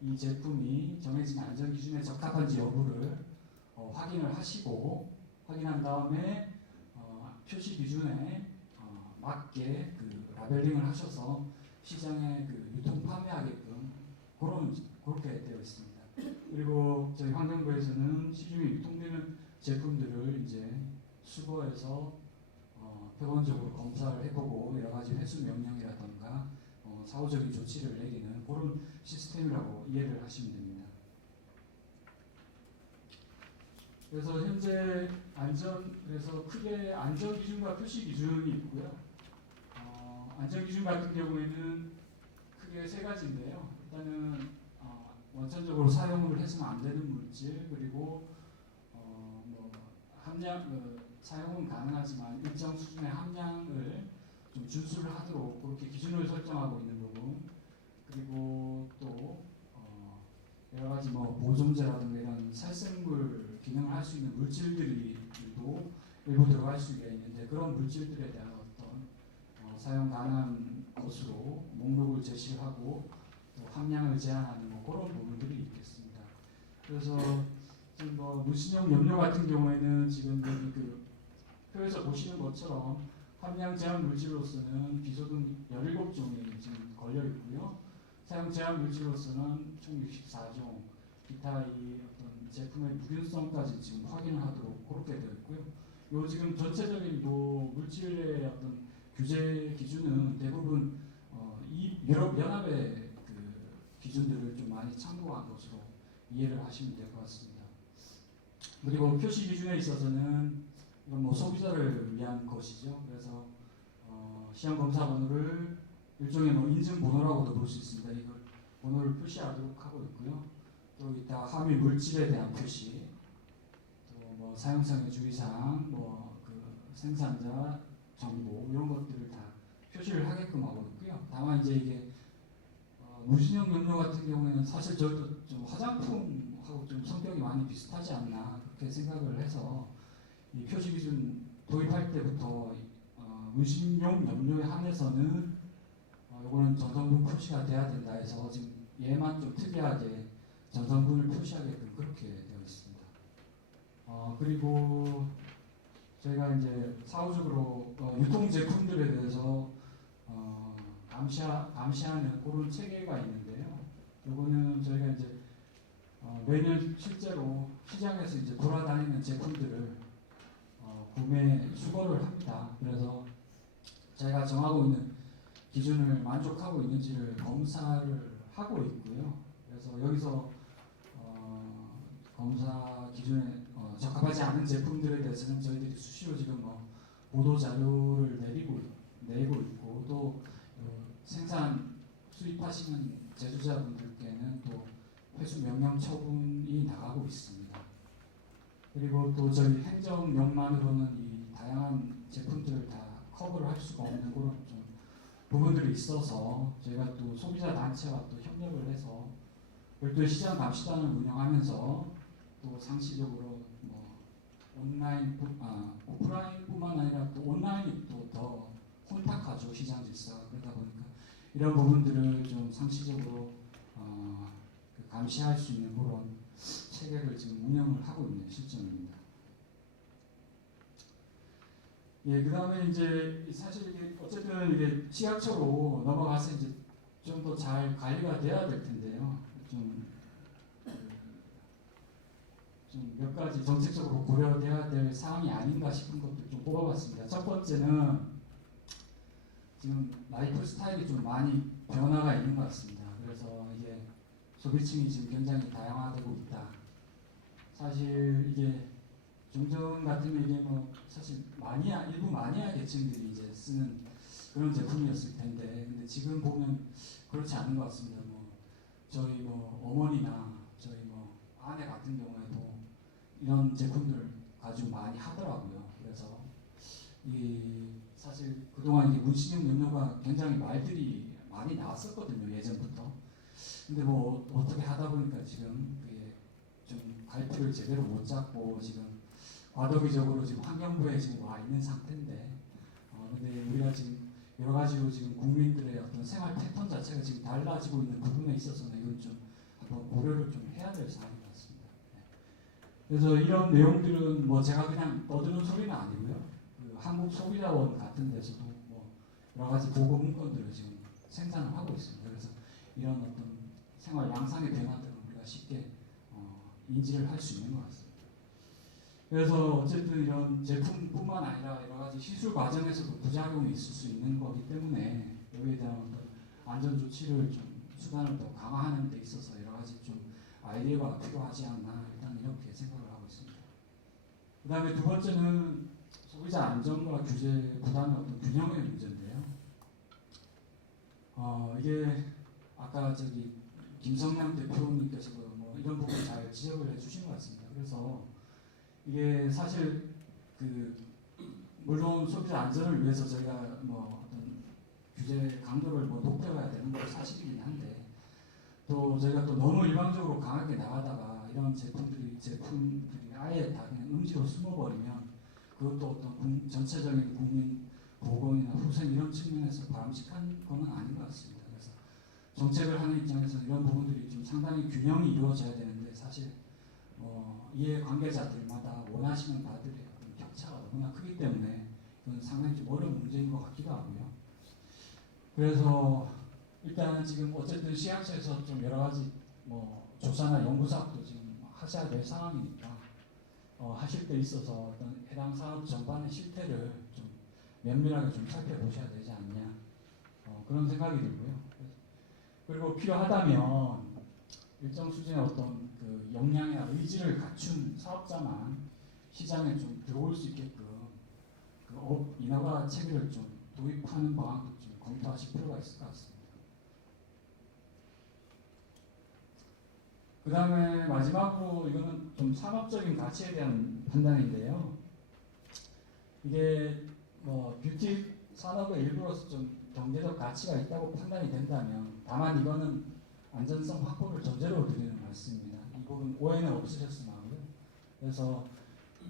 이 제품이 정해진 안전 기준에 적합한지 여부를 확인을 하시고 확인한 다음에 표시 기준에 맞게 라벨링을 하셔서 시장에 유통 판매하게끔 그렇게 되어 있습니다. 그리고 저희 환경부에서는 시중에 유통되는 제품들을 이제 수거해서 표본적으로 검사를 해보고 여러 가지 회수 명령이라던가 사후적인 조치를 내리는 그런 시스템이라고 이해를 하시면 됩니다. 그래서 현재 그래서 크게 안전 기준과 표시 기준이 있고요. 안전 기준 같은 경우에는 크게 세 가지인데요. 일단은 원천적으로 사용을 해서는 안 되는 물질, 그리고 사용은 가능하지만 일정 수준의 함량을 좀 준수를 하도록 그렇게 기준을 설정하고 있는 부분, 그리고 또 여러 가지 보존제라든가 이런 살생물 기능을 할 수 있는 물질들도 일부 들어갈 수가 있는데 그런 물질들에 대한 어떤 사용 가능한 것으로 목록을 제시하고 또 함량을 제한하는 그런 부분들이 있겠습니다. 그래서 지금 무신용 염료 같은 경우에는 지금 여기 표에서 보시는 것처럼 함량 제한 물질로서는 비소금 17종이 지금 걸려 있고요. 사용 제한 물질로서는 총 64종, 기타 어떤 제품의 무균성까지 지금 확인을 하도록 그렇게 되어 있고요. 요 지금 전체적인 물질의 어떤 규제 기준은 대부분 이 유럽 연합의 그 기준들을 좀 많이 참고한 것으로 이해를 하시면 될 것 같습니다. 그리고 표시 기준에 있어서는 이건 뭐 소비자를 위한 것이죠. 그래서 시험 검사 번호를 일종의 뭐 인증 번호라고도 볼 수 있습니다. 이걸 번호를 표시하도록 하고 있고요. 또 이따 함유 물질에 대한 표시, 또 뭐 사용성의 주의사항, 뭐 그 생산자 정보 이런 것들을 다 표시를 하게끔 하고 있고요. 다만 이제 이게 무신형 염료 같은 경우에는 사실 저도 좀 화장품하고 좀 성격이 많이 비슷하지 않나 그렇게 생각을 해서 이 표시 기준 도입할 때부터 무신용 염료에 한해서는 이거는 전성분 표시가 돼야 된다 해서 지금 얘만 좀 특이하게 전성분을 표시하게끔 그렇게 되어 있습니다. 그리고 저희가 이제 사후적으로 유통 제품들에 대해서 감시하는 그런 체계가 있는데요. 요거는 저희가 이제 매년 실제로 시장에서 이제 돌아다니는 제품들을 구매 수거를 합니다. 그래서 저희가 정하고 있는 기준을 만족하고 있는지를 검사를 하고 있고요. 그래서 여기서 검사 기준에 적합하지 않은 제품들에 대해서는 저희들이 수시로 지금 보도 자료를 내고 있고 또 생산 수입하시는 제조자분들께는 또 회수 명령 처분이 나가고 있습니다. 그리고 또 저희 행정력만으로는 이 다양한 제품들을 다 커버를 할 수가 없는 그런 좀 부분들이 있어서 저희가 또 소비자 단체와 또 협력을 해서 별도의 시장 감시단을 운영하면서 또 상시적으로 뭐 오프라인뿐만 아니라 또 온라인이 또 더 혼탁하죠. 시장 질서가. 그러다 보니까 이런 부분들을 좀 상시적으로 감시할 수 있는 그런 체계를 지금 운영을 하고 있는 실정입니다. 예, 그 다음에 이제 사실 이게 어쨌든 이게 지하철로 넘어가서 이제 좀 더 잘 관리가 돼야 될 텐데요. 좀 몇 가지 정책적으로 고려돼야 될 사항이 아닌가 싶은 것들 좀 뽑아봤습니다. 첫 번째는 지금 라이프 스타일이 좀 많이 변화가 있는 것 같습니다. 그래서 이게 소비층이 지금 굉장히 다양화되고 있다. 사실 이게 종전 같으면 이게 뭐 사실 일부 마니아 계층들이 이제 쓰는 그런 제품이었을 텐데, 근데 지금 보면 그렇지 않은 것 같습니다. 뭐 저희 뭐 어머니나 저희 뭐 아내 같은 경우에도 이런 제품들 아주 많이 하더라고요. 그래서 이 사실 그동안 이게 무신형 염료가 굉장히 말들이 많이 나왔었거든요. 예전부터. 근데 뭐 어떻게 하다 보니까 지금 그게 좀 갈피를 제대로 못 잡고 지금 과도기적으로 지금 환경부에 지금 와 있는 상태인데, 근데 우리가 지금 여러 가지로 지금 국민들의 어떤 생활 패턴 자체가 지금 달라지고 있는 부분에 있어서는 이건 좀 한번 고려를 좀 해야 될 사안인 것 같습니다. 그래서 이런 내용들은 뭐 제가 그냥 떠드는 소리는 아니고요. 그 한국소비자원 같은 데서도 뭐 여러 가지 보고 문건들을 지금 생산을 하고 있습니다. 그래서 이런 어떤 생활 양상의 변화들을 우리가 쉽게 인지를 할 수 있는 것 같습니다. 그래서 어쨌든 이런 제품뿐만 아니라 여러 가지 시술 과정에서도 부작용이 있을 수 있는 거기 때문에 여기에 대한 어떤 안전 조치를 좀 수단을 더 강화하는 데 있어서 여러 가지 좀 아이디어가 필요하지 않나 일단 이렇게 생각을 하고 있습니다. 그 다음에 두 번째는 소비자 안전과 규제 부담의 어떤 균형의 문제인데요. 이게 아까 김성남 대표님께서도 뭐 이런 부분 잘 지적을 해주신 것 같습니다. 그래서 이게 사실 물론 소비자 안전을 위해서 저희가 뭐 어떤 규제 강도를 뭐 높여가야 되는 건 사실이긴 한데, 또 저희가 또 너무 일방적으로 강하게 나가다가 이런 제품들이 아예 다 그냥 음지로 숨어버리면 그것도 어떤 전체적인 국민 보건이나 후생 이런 측면에서 바람직한 거는 아닌 것 같습니다. 그래서 정책을 하는 입장에서 이런 부분들이 좀 상당히 균형이 이루어져야 되는데, 사실 이해 관계자들마다 원하시는 바들의 어떤 격차가 너무나 크기 때문에 이건 상당히 좀 어려운 문제인 것 같기도 하고요. 그래서 일단 지금 어쨌든 시학처에서 좀 여러 가지 뭐 조사나 연구사업도 지금 하셔야 될 상황이니까 하실 때 있어서 어떤 해당 산업 전반의 실태를 좀 면밀하게 좀 살펴보셔야 되지 않냐 그런 생각이 들고요. 그리고 필요하다면 일정 수준의 어떤 그 역량이나 의지를 갖춘 사업자만 시장에 좀 들어올 수 있게끔 그 업 인허가 체계를 좀 도입하는 방안도 좀 검토하실 필요가 있을 것 같습니다. 그 다음에 마지막으로 이거는 좀 산업적인 가치에 대한 판단인데요. 이게 뭐 뷰티 산업의 일부로서 좀 경제적 가치가 있다고 판단이 된다면, 다만 이거는 안전성 확보를 전제로 드리는 말씀입니다. 이 부분 오해는 없으셨으면 하고요. 그래서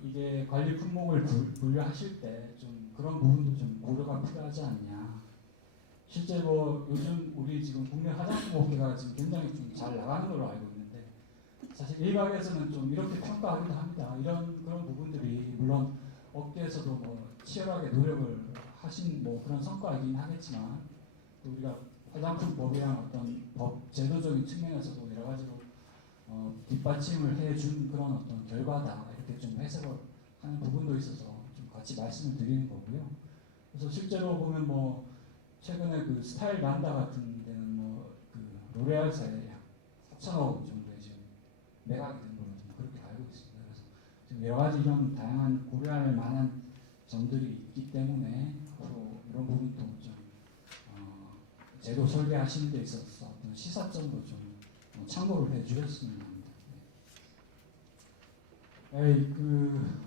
이게 관리 품목을 분류하실 때 좀 그런 부분도 좀 고려가 필요하지 않냐. 실제 뭐 요즘 우리 지금 국내 화장품 업계가 지금 굉장히 좀 잘 나가는 걸로 알고 있는데, 사실 일각에서는 좀 이렇게 평가하기도 합니다. 이런 그런 부분들이 물론 업계에서도 뭐 치열하게 노력을 하신 뭐 그런 성과이긴 하겠지만, 또 우리가 화장품법이랑 어떤 법 제도적인 측면에서도 여러 가지로 뒷받침을 해준 그런 어떤 결과다, 이렇게 좀 해석을 하는 부분도 있어서 좀 같이 말씀을 드리는 거고요. 그래서 실제로 보면 뭐 최근에 그 스타일 난다 같은 데는 뭐 그 로레알사에 약 4천억 정도의 지금 매각이 된 걸로 좀 그렇게 알고 있습니다. 그래서 지금 여러 가지 이런 다양한 고려할 만한 점들이 있기 때문에 앞으로 이런 부분도 좀 제도 설계하시는 데 있어서 어떤 시사점도 좀 참고를 해주셨으면 합니다.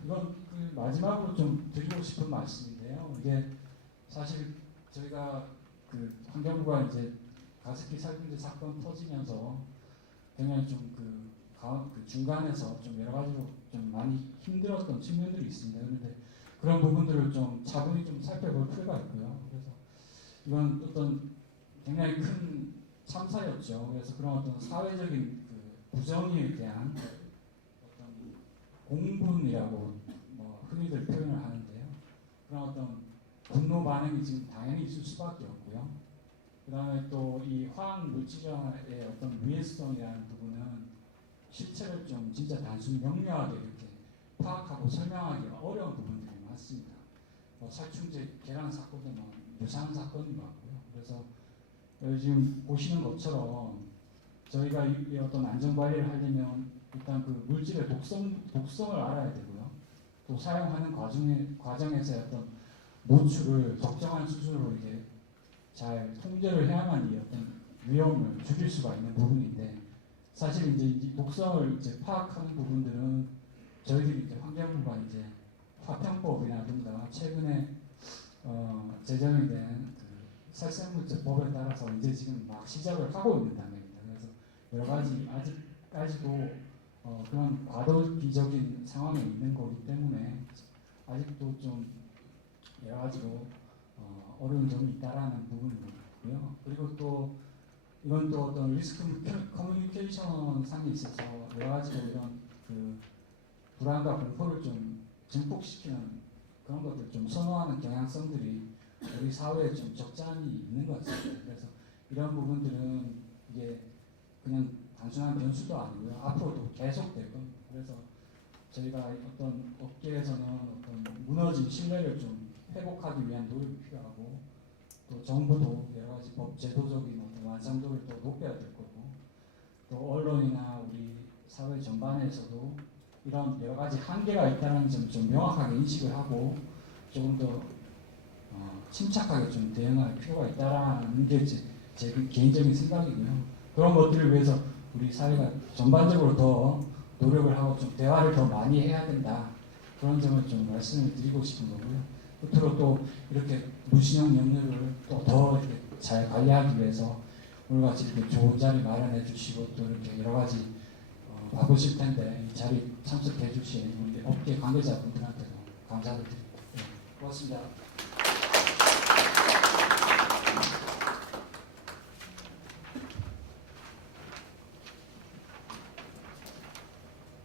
이건 그 마지막으로 좀 드리고 싶은 말씀인데요. 이게 사실 저희가 그 환경부가 이제 가습기 살균제 사건 터지면서 굉장히 좀 그 중간에서 좀 여러 가지로 좀 많이 힘들었던 측면들이 있습니다. 그런데 그런 부분들을 좀 차분히 좀 살펴볼 필요가 있고요. 그래서 이건 어떤 굉장히 큰 참사였죠. 그래서 그런 어떤 사회적인 그 부정의에 대한 어떤 공분이라고 뭐 흔히들 표현을 하는데요. 그런 어떤 분노 반응이 지금 당연히 있을 수밖에 없고요. 그 다음에 또 이 화학 물질의 어떤 위해성이라는 부분은 실체를 좀 진짜 단순히 명료하게 이렇게 파악하고 설명하기가 어려운 부분들이 많습니다. 뭐 살충제 계량 사건도 뭐 유사한 사건인 것 같고요. 그래서 지금 보시는 것처럼 저희가 이 어떤 안전 관리를 하려면 일단 그 물질의 독성을 알아야 되고요. 또 사용하는 과정에서 어떤 노출을 적정한 수준으로 이제 잘 통제를 해야만 이 어떤 위험을 줄일 수가 있는 부분인데, 사실 이제 이 독성을 이제 파악하는 부분들은 저희들이 이제 환경부가 이제 화평법이라든가 최근에 제정이 된 그 살생물제법에 따라서 이제 지금 막 시작을 하고 있는 단계입니다. 그래서 여러 가지 아직까지도 그런 과도기적인 상황에 있는 거기 때문에 아직도 좀 여러 가지로 어려운 점이 있다라는 부분이고요. 그리고 또 이건 또 어떤 리스크 커뮤니케이션 상에 있어서 여러 가지로 이런 그 불안과 공포를 좀 증폭시키는 그런 것들 좀 선호하는 경향성들이 우리 사회에 좀 적잖이 있는 것 같습니다. 그래서 이런 부분들은 이게 그냥 단순한 변수도 아니고요. 앞으로도 계속될 겁니다. 그래서 저희가 어떤 업계에서는 어떤 무너진 신뢰를 좀 회복하기 위한 노력이 필요하고, 또 정부도 여러 가지 법 제도적인 어떤 완성도를 더 높여야 될 거고, 또 언론이나 우리 사회 전반에서도 이런 여러 가지 한계가 있다는 점 좀 명확하게 인식을 하고 조금 더 침착하게 좀 대응할 필요가 있다라는 게 제 개인적인 생각이고요. 그런 것들을 위해서 우리 사회가 전반적으로 더 노력을 하고 좀 대화를 더 많이 해야 된다, 그런 점을 좀 말씀을 드리고 싶은 거고요. 끝으로 또 이렇게 무신형 연료를 또 더 이렇게 잘 관리하기 위해서 오늘 같이 이렇게 좋은 자리 마련해 주시고 또 이렇게 여러 가지 바쁘실 텐데 이 자리 참석해 주신 우리 업계 관계자분들한테도 감사를 드립니다. 네, 고맙습니다.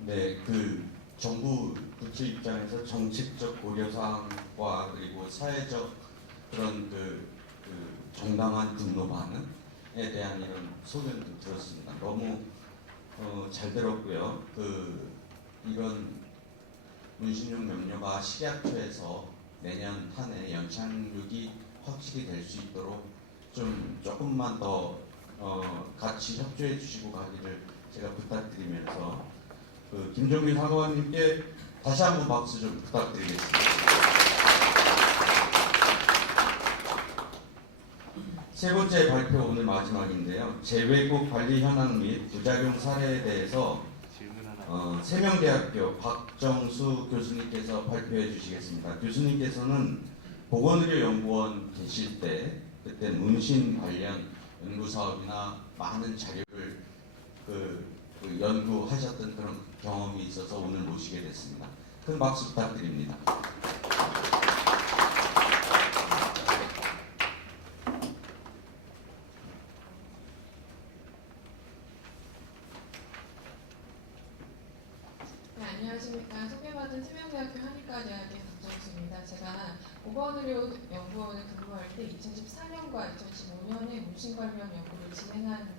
네, 그 정부 부처 입장에서 정책적 고려사항과 그리고 사회적 그런 그 정당한 분노 반응에 대한 이런 소견도 들었습니다. 너무 잘 들었고요. 이런 문신용 염료가 식약처에서 내년 한 해 연착륙이 확실히 될 수 있도록 좀 조금만 더 같이 협조해 주시고 가기를 제가 부탁드리면서 그 김종민 사관님께 다시 한번 박수 좀 부탁드리겠습니다. 세 번째 발표 오늘 마지막인데요. 재외국 관리 현황 및 부작용 사례에 대해서 세명대학교 박정수 교수님께서 발표해 주시겠습니다. 교수님께서는 보건의료연구원 계실 때 그때 문신 관련 연구 사업이나 많은 자료를 그 연구하셨던 그런 경험이 있어서 오늘 모시게 됐습니다. 큰 박수 부탁드립니다. 네, 안녕하십니까. 소개받은 세명대학교 한의과대학의 박정수입니다. 제가 보건의료연구원을 근무할 때 2014년과 2015년에 문신 관련 연구를 진행한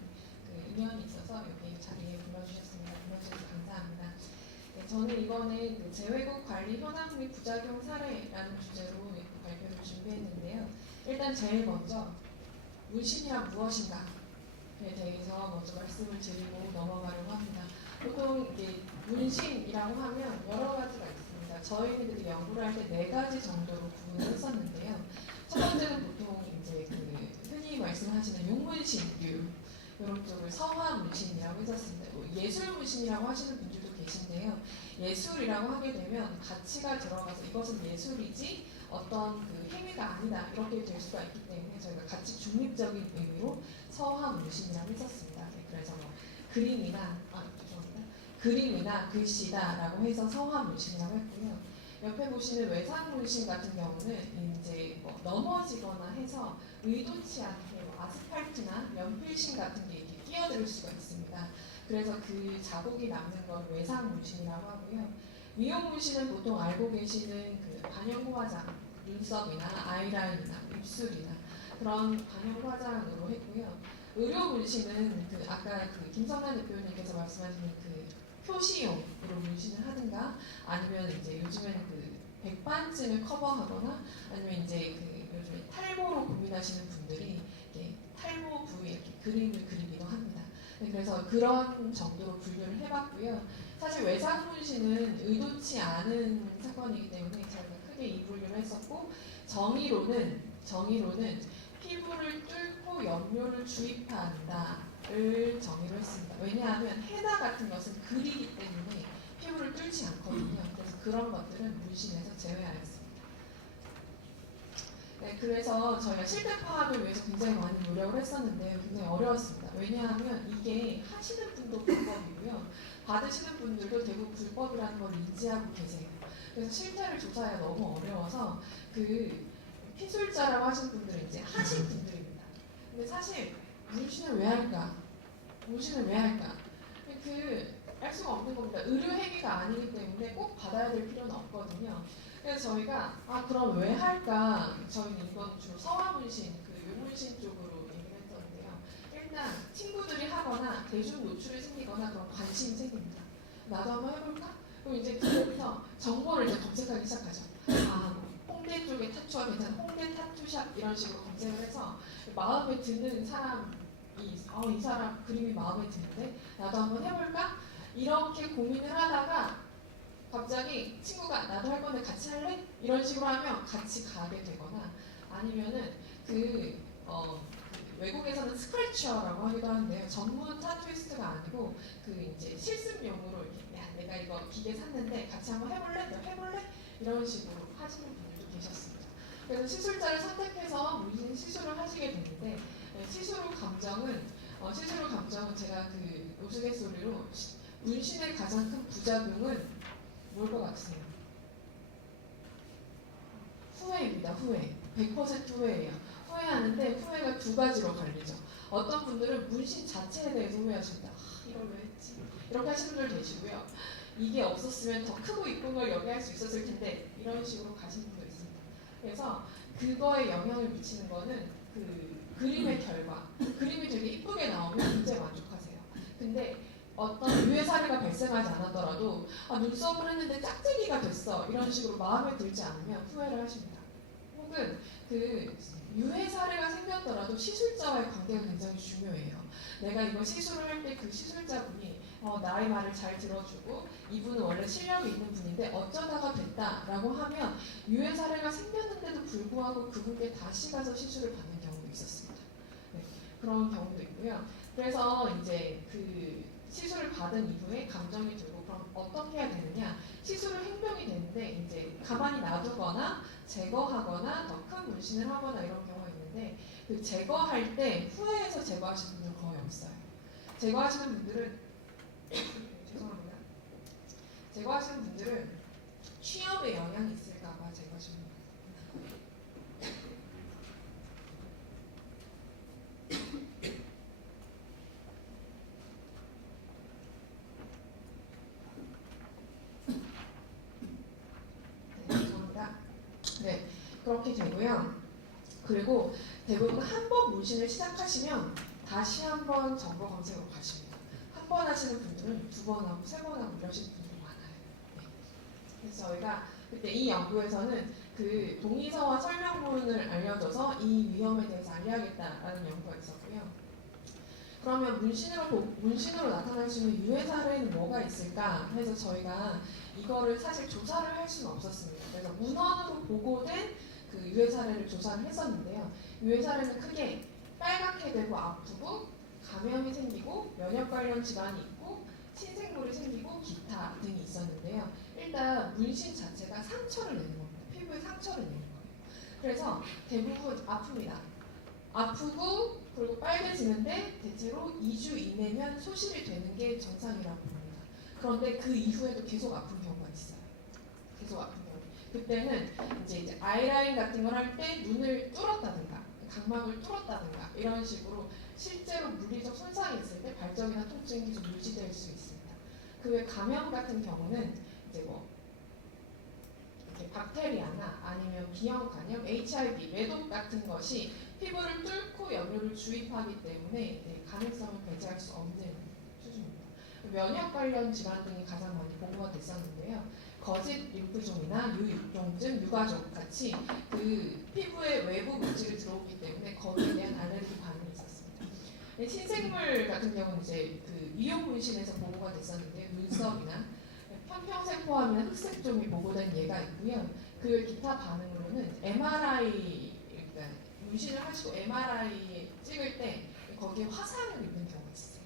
그 인연이 있어서 여기 자리에 불러주셨습니다. 불러주셔서 감사합니다. 네, 저는 이번에 그 재외국 관리 현황 및 부작용 사례라는 주제로 발표를 준비했는데요. 일단 제일 먼저 문신이란 무엇인가에 대해서 먼저 말씀을 드리고 넘어가려고 합니다. 보통 이게 문신이라고 하면 여러 가지가 있습니다. 저희는 그때 연구를 할 때 4가지 정도로 구분을 했었는데요. 첫 번째는 보통 이제 그 흔히 말씀하시는 용문신류 이런 쪽을 서화 문신이라고 했었습니다. 예술 문신이라고 하시는 분들도 계신데요. 예술이라고 하게 되면 가치가 들어가서 이것은 예술이지 어떤 그 행위가 아니다 이렇게 될 수가 있기 때문에 저희가 가치 중립적인 의미로 서화 문신이라고 했었습니다. 네, 그래서 뭐 그림이나 글씨다라고 해서 서화 문신이라고 했고요. 옆에 보시는 외상 문신 같은 경우는 이제 뭐 넘어지거나 해서 의도치 않게 뭐 아스팔트나 연필심 같은 게 이렇게 끼어들 수가 있습니다. 그래서 그 자국이 남는 걸 외상 문신이라고 하고요. 미용 문신은 보통 알고 계시는 그 반영 화장, 눈썹이나 아이라인이나 입술이나 그런 반영 화장으로 했고요. 의료 문신은 그 아까 그 김성란 대표님께서 말씀하시는 그 표시용으로 문신을 하든가 아니면 이제 요즘에는 그 백반증을 커버하거나 아니면 이제 그 요즘에 탈모로 고민하시는 분들이 이렇게 탈모 부위에 이렇게 그림을 그리기도 합니다. 네, 그래서 그런 정도로 분류를 해봤고요. 사실 외상 문신은 의도치 않은 사건이기 때문에 저희가 크게 이 분류를 했었고 정의로는 피부를 뚫고 염료를 주입한다를 정의로 했습니다. 왜냐하면 헤나 같은 것은 글이기 때문에 피부를 뚫지 않거든요. 그래서 그런 것들은 문신에서 제외하였습니다. 네, 그래서 저희가 실태 파악을 위해서 굉장히 많이 노력을 했었는데요. 굉장히 어려웠습니다. 왜냐하면 이게 하시는 분도 불법이고요. 받으시는 분들도 대부분 불법이라는 걸 인지하고 계세요. 그래서 실태를 조사하기가 너무 어려워서 그 피술자라고 하시는 분들은 이제 하신 분들입니다. 근데 사실 문신을 왜 할까? 문신을 왜 할까? 알 수가 없는 겁니다. 의료 행위가 아니기 때문에 꼭 받아야 될 필요는 없거든요. 그래서 저희가 그럼 왜 할까? 저희는 이건 주로 서화 문신, 그 유문신 쪽으로 얘기를 했었는데요. 일단 친구들이 하거나 대중 노출이 생기거나 그런 관심이 생깁니다. 나도 한번 해볼까? 그럼 이제 그때부터 정보를 이제 검색하기 시작하죠. 홍대 쪽에 타투가 괜찮아, 홍대 타투샵 이런 식으로 검색을 해서 마음에 드는 사람이 이 사람 그림이 마음에 드는데 나도 한번 해볼까? 이렇게 고민을 하다가 갑자기 친구가 나도 할 건데 같이 할래? 이런 식으로 하면 같이 가게 되거나 아니면은 외국에서는 스크래처라고 하기도 하는데요. 전문 타투이스트가 아니고 그 이제 실습용으로 이렇게 야 내가 이거 기계 샀는데 같이 한번 해볼래? 너 해볼래? 이런 식으로 하시는 분들도 계셨습니다. 그래서 시술자를 선택해서 문신 시술을 하시게 되는데 시술 후 감정은 제가 그 우스갯소리로 문신의 가장 큰 부작용은 뭘 것 같으세요? 후회입니다. 후회. 100% 후회예요. 후회하는데 후회가 2가지로 갈리죠. 어떤 분들은 문신 자체에 대해서 후회하신다. 이걸 왜 했지? 이렇게 하시는 분들 계시고요. 이게 없었으면 더 크고 이쁜 걸 여기 할 수 있었을 텐데 이런 식으로 가시는 분도 있습니다. 그래서 그거에 영향을 미치는 거는 그 그림의 결과. 그림이 되게 이쁘게 나오면 굉장히 만족하세요. 근데 어떤 유해 사례가 발생하지 않았더라도 눈썹을 했는데 짝짝이가 됐어 이런 식으로 마음에 들지 않으면 후회를 하십니다. 혹은 그 유해 사례가 생겼더라도 시술자와의 관계가 굉장히 중요해요. 내가 이거 시술을 할 때 그 시술자분이 나의 말을 잘 들어주고 이분은 원래 실력이 있는 분인데 어쩌다가 됐다라고 하면 유해 사례가 생겼는데도 불구하고 그분께 다시 가서 시술을 받는 경우도 있었습니다. 네, 그런 경우도 있고요. 그래서 이제 그 시술을 받은 이후에 감정이 들고 그럼 어떻게 해야 되느냐? 시술을 행동이 되는데 이제 가만히 놔두거나 제거하거나 더 큰 문신을 하거나 이런 경우가 있는데 그 제거할 때 후회해서 제거하시는 분들은 거의 없어요. 제거하시는 분들은 죄송합니다. 제거하시는 분들은 취업에 영향이 있을까봐 제거하시는 분들. 네, 죄송합니다. 네, 그렇게 되고요. 그리고 대부분 한 번 문신을 시작하시면 다시 한번 정보 검색으로 가십니다. 한 번 하시는 분들은 두 번 하고 세 번 하고 이러시는 분들 많아요. 네. 그래서 저희가 그때 이 연구에서는 그 동의서와 설명문을 알려줘서 이 위험에 대해서 알려야겠다라는 연구가 있었고요. 그러면 문신으로 나타날 수 있는 유해 사례는 뭐가 있을까 해서 저희가 이거를 사실 조사를 할 수는 없었습니다. 그래서 문헌으로 보고된 그 유해 사례를 조사를 했었는데요. 유해 사례는 크게 빨갛게 되고 아프고 감염이 생기고 면역 관련 질환이 있고 신생물이 생기고 기타 등이 있었는데요. 일단 문신 자체가 상처를 내는 겁니다. 피부에 상처를 내는 거예요. 그래서 대부분 아픕니다. 아프고 그리고 빨개지는데 대체로 2주 이내면 소실이 되는 게 정상이라고 봅니다. 그런데 그 이후에도 계속 아픈 경우가 있어요. 계속 아픈 경우. 그때는 이제 아이라인 같은 걸 할 때 눈을 뚫었다든가 각막을 뚫었다든가 이런 식으로 실제로 물리적 손상이 있을 때 발적이나 통증이 계속 유지될 수 있습니다. 그 외 감염 같은 경우는 이제 뭐 이렇게 박테리아나 아니면 기형 간염, HIV, 매독 같은 것이 피부를 뚫고 염료를 주입하기 때문에 가능성을 배제할 수 없는 수준입니다. 면역 관련 질환 등이 가장 많이 보고가 됐었는데요. 거짓 림프종이나 유육종증, 유가족 같이 그 피부의 외부 물질이 들어오기 때문에 거기에 대한 알레르기 반응이 있었습니다. 신생물 같은 경우는 이제 그 위용 문신에서 보고가 됐었는데 눈썹이나 편평세포암이나 흑색종이 보고된 예가 있고요. 그 기타 반응으로는 MRI 그러니까 문신을 하시고 MRI 찍을 때 거기에 화상을 입는 경우가 있어요.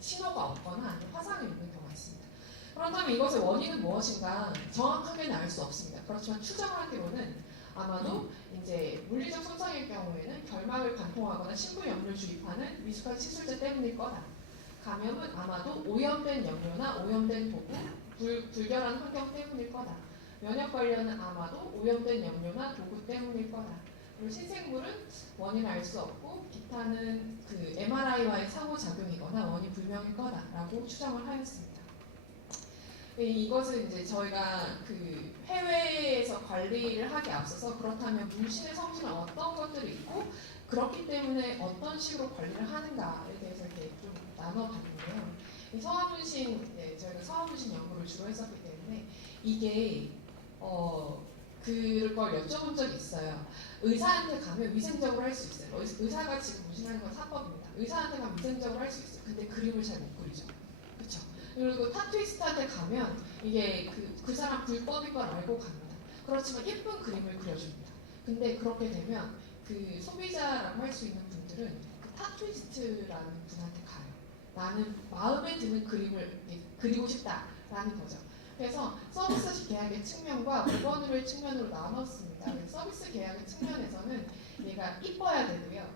신호가 없거나 아니면 화상을 입는 경우가 있습니다. 그렇다면 이것의 원인은 무엇인가 정확하게는 알 수 없습니다. 그렇지만 추정하기로는 아마도 이제 물리적 손상일 경우에는 결막을 관통하거나 신부 염료를 주입하는 미숙한 시술제 때문일 거다. 감염은 아마도 오염된 염료나 오염된 도구, 불결한 환경 때문일 거다. 면역 관련은 아마도 오염된 염료나 도구 때문일 거다. 그리고 신생물은 원인을 알 수 없고 기타는 그 MRI와의 상호작용이거나 원인 불명일 거다라고 추정을 하였습니다. 이것은 이제 저희가 그 해외에서 관리를 하기 앞서서 그렇다면 문신의 성질은 어떤 것들이 있고 그렇기 때문에 어떤 식으로 관리를 하는가에 대해서 이렇게 좀 나눠봤는데요. 이 성화문신, 저희가 성화문신 연구를 주로 했었기 때문에 이게 그걸 여쭤본 적이 있어요. 의사한테 가면 위생적으로 할 수 있어요. 의사가 지금 문신하는 건 사법입니다. 의사한테 가면 위생적으로 할 수 있어요. 근데 그림을 잘 못 그리죠. 그렇죠? 그리고 타투이스트한테 가면 이게 그 사람 불법인 걸 알고 갑니다. 그렇지만 예쁜 그림을 그려줍니다. 근데 그렇게 되면 그 소비자라고 할 수 있는 분들은 그 타투이스트라는 분한테 가요. 나는 마음에 드는 그림을 그리고 싶다라는 거죠. 그래서 서비스 계약의 측면과 무건의료의 측면으로 나눴습니다. 서비스 계약의 측면에서는 얘가 이뻐야 되고요.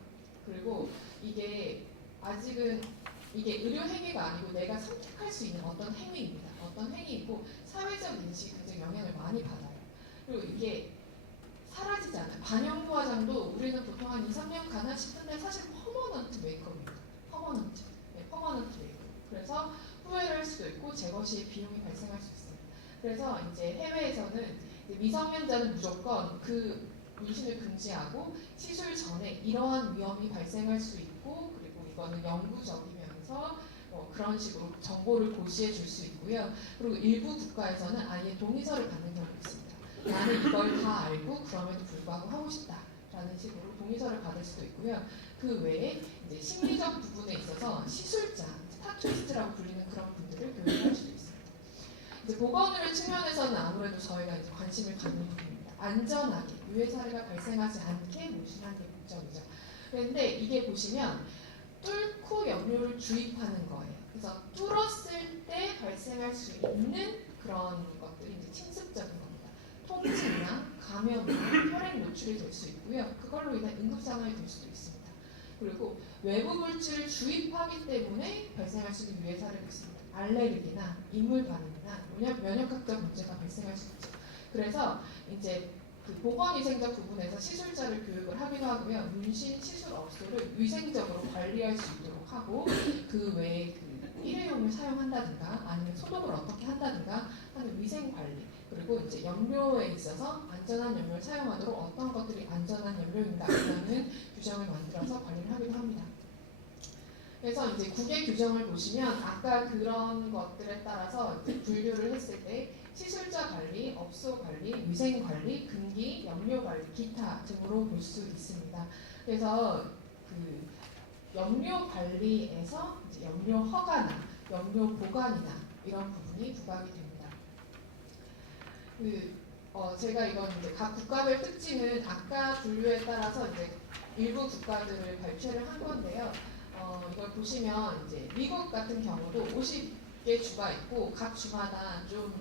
그리고 이게 아직은 이게 의료 행위가 아니고 내가 선택할 수 있는 어떤 행위입니다. 어떤 행위이고 사회적 인식이 굉장히 영향을 많이 받아요. 그리고 이게 사라지지 않아요. 반영구 화장도 우리는 보통 한 2, 3년 가나 싶은데 사실 퍼머넌트 메이크업입니다. 퍼머넌트. 네, 퍼머넌트 메이크업. 그래서 후회를 할 수도 있고 제거 시에 비용이 발생할 수 있어요. 그래서 이제 해외에서는 이제 미성년자는 무조건 그 문신을 금지하고 시술 전에 이러한 위험이 발생할 수 있고 그리고 이거는 영구적이면서 그런 식으로 정보를 고시해 줄 수 있고요. 그리고 일부 국가에서는 아예 동의서를 받는 경우도 있습니다. 나는 이걸 다 알고 그럼에도 불구하고 하고 싶다라는 식으로 동의서를 받을 수도 있고요. 그 외에 이제 심리적 부분에 있어서 시술자, 스타투리스트라고 불리는 그런 분들을 교육할 수도 있습니다. 이제 보건의료 측면에서는 아무래도 저희가 이제 관심을 갖는 부분입니다. 안전하게 유해 사례가 발생하지 않게 문신하는 게 목적이죠. 그런데 이게 보시면 뚫고 염료를 주입하는 거예요. 그래서 뚫었을 때 발생할 수 있는 그런 것들이 이제 침습적인 겁니다. 통증이나 감염이나 혈액 노출이 될 수 있고요. 그걸로 인해 응급 상황이 될 수도 있습니다. 그리고 외부 물질을 주입하기 때문에 발생할 수 있는 유해 사례도 있습니다. 알레르기나 인물 반응이나 면역학적 문제가 발생할 수 있죠. 그래서 이제 그 보건위생적 부분에서 시술자를 교육을 하기도 하고요. 문신 시술 업소를 위생적으로 관리할 수 있도록 하고 그 외에 그 일회용을 사용한다든가 아니면 소독을 어떻게 한다든가 하는 위생 관리 그리고 이제 염료에 있어서 안전한 염료를 사용하도록 어떤 것들이 안전한 염료인가라는 규정을 만들어서 관리를 하기도 합니다. 그래서 이제 국외 규정을 보시면 아까 그런 것들에 따라서 이제 분류를 했을 때 시술자 관리, 업소 관리, 위생 관리, 금기, 염료 관리, 기타 등으로 볼 수 있습니다. 그래서 그 염료 관리에서 이제 염료 허가나 염료 보관이나 이런 부분이 부각이 됩니다. 제가 이건 이제 각 국가별 특징은 아까 분류에 따라서 이제 일부 국가들을 발표를 한 건데요. 이걸 보시면 이제 미국 같은 경우도 50개 주가 있고 각 주마다 좀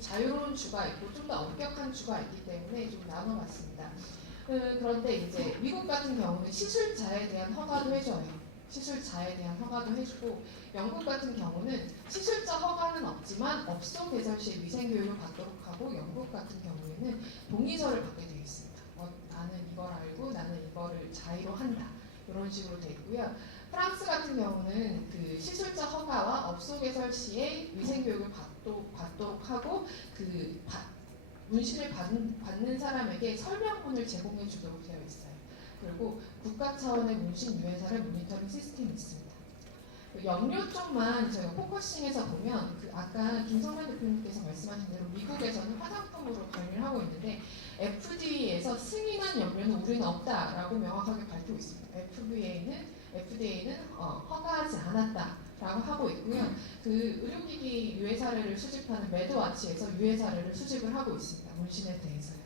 자유로운 주가 있고 좀 더 엄격한 주가 있기 때문에 좀 나눠봤습니다. 그런데 이제 미국 같은 경우는 시술자에 대한 허가도 해줘요. 시술자에 대한 허가도 해주고 영국 같은 경우는 시술자 허가는 없지만 업소 개설 시에 위생 교육을 받도록 하고 영국 같은 경우에는 동의서를 받게 되어 있습니다. 나는 이걸 알고 나는 이거를 자의로 한다. 이런 식으로 되어 있고요. 프랑스 같은 경우는 그 시술자 허가와 업소 개설 시에 위생 교육을 받도록 하고 그 문신을 받는 사람에게 설명문을 제공해 주도록 되어 있어요. 그리고 국가 차원의 문신 유해사를 모니터링 시스템이 있습니다. 염료 쪽만 저희가 포커싱해서 보면 그 아까 김성만 대표님께서 말씀하신 대로 미국에서는 화장품으로 관리를 하고 있는데 FDA에서 승인한 염료는 우리는 없다라고 명확하게 밝히고 있습니다. FDA는 허가하지 않았다라고 하고 있고요. 그 의료기기 유해 사례를 수집하는 매드와치에서 유해 사례를 수집을 하고 있습니다. 문신에 대해서요.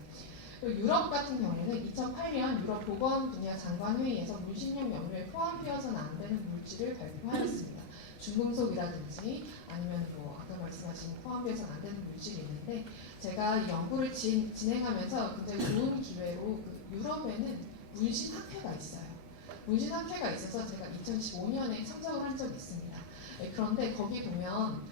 그리고 유럽 같은 경우는 2008년 유럽 보건 분야 장관회의에서 문신용 염료에 포함되어서는 안 되는 물질을 발표하였습니다. 중금속이라든지 아니면 아까 말씀하신 포함되어서는 안 되는 물질이 있는데 제가 이 연구를 진행하면서 굉장히 좋은 기회로 그 유럽에는 문신 학회가 있어요. 문신 학회가 있어서 제가 2015년에 참석을 한 적이 있습니다. 그런데 거기 보면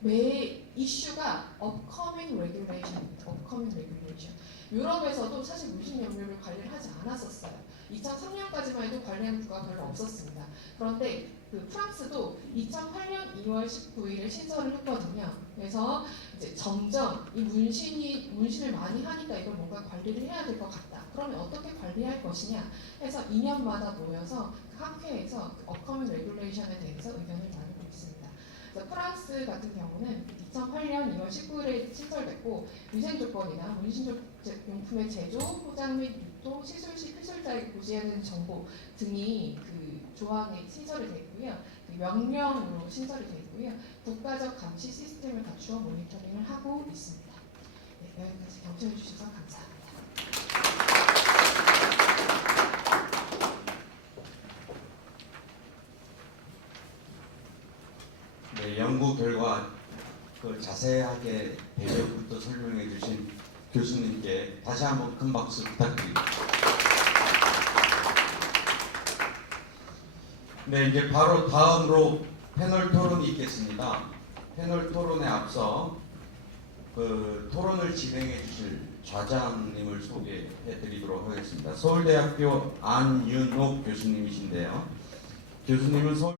매 이슈가 upcoming regulation입니다. upcoming regulation. 유럽에서도 사실 문신 염료를 관리를 하지 않았었어요. 2003년까지만 해도 관리하는 국가가 별로 없었습니다. 그런데 그 프랑스도 2008년 2월 19일에 신설을 했거든요. 그래서 이제 점점 이 문신을 많이 하니까 이걸 뭔가 관리를 해야 될 것 같다. 그러면 어떻게 관리할 것이냐 해서 2년마다 모여서 그 학회에서 그 업커밍 레귤레이션에 대해서 의견을 나누고 있습니다. 그래서 프랑스 같은 경우는 2008년 2월 19일에 신설됐고 위생 조건이나 문신용품의 제조, 포장 및 유통, 시술 시 필술자에게 고지해야 되는 정보 등이 그 조항에 신설이 되어 있고요. 그 명령으로 신설이 되어 있고요. 국가적 감시 시스템을 갖추어 모니터링을 하고 있습니다. 네, 여기까지 경청해 주셔서 감사합니다. 네, 연구 결과 그 자세하게 배경부터 설명해 주신 교수님께 다시 한번 큰 박수 부탁드립니다. 네, 이제 바로 다음으로 패널 토론이 있겠습니다. 패널 토론에 앞서 그 토론을 진행해 주실 좌장님을 소개해 드리도록 하겠습니다. 서울대학교 안윤옥 교수님이신데요. 교수님은 서울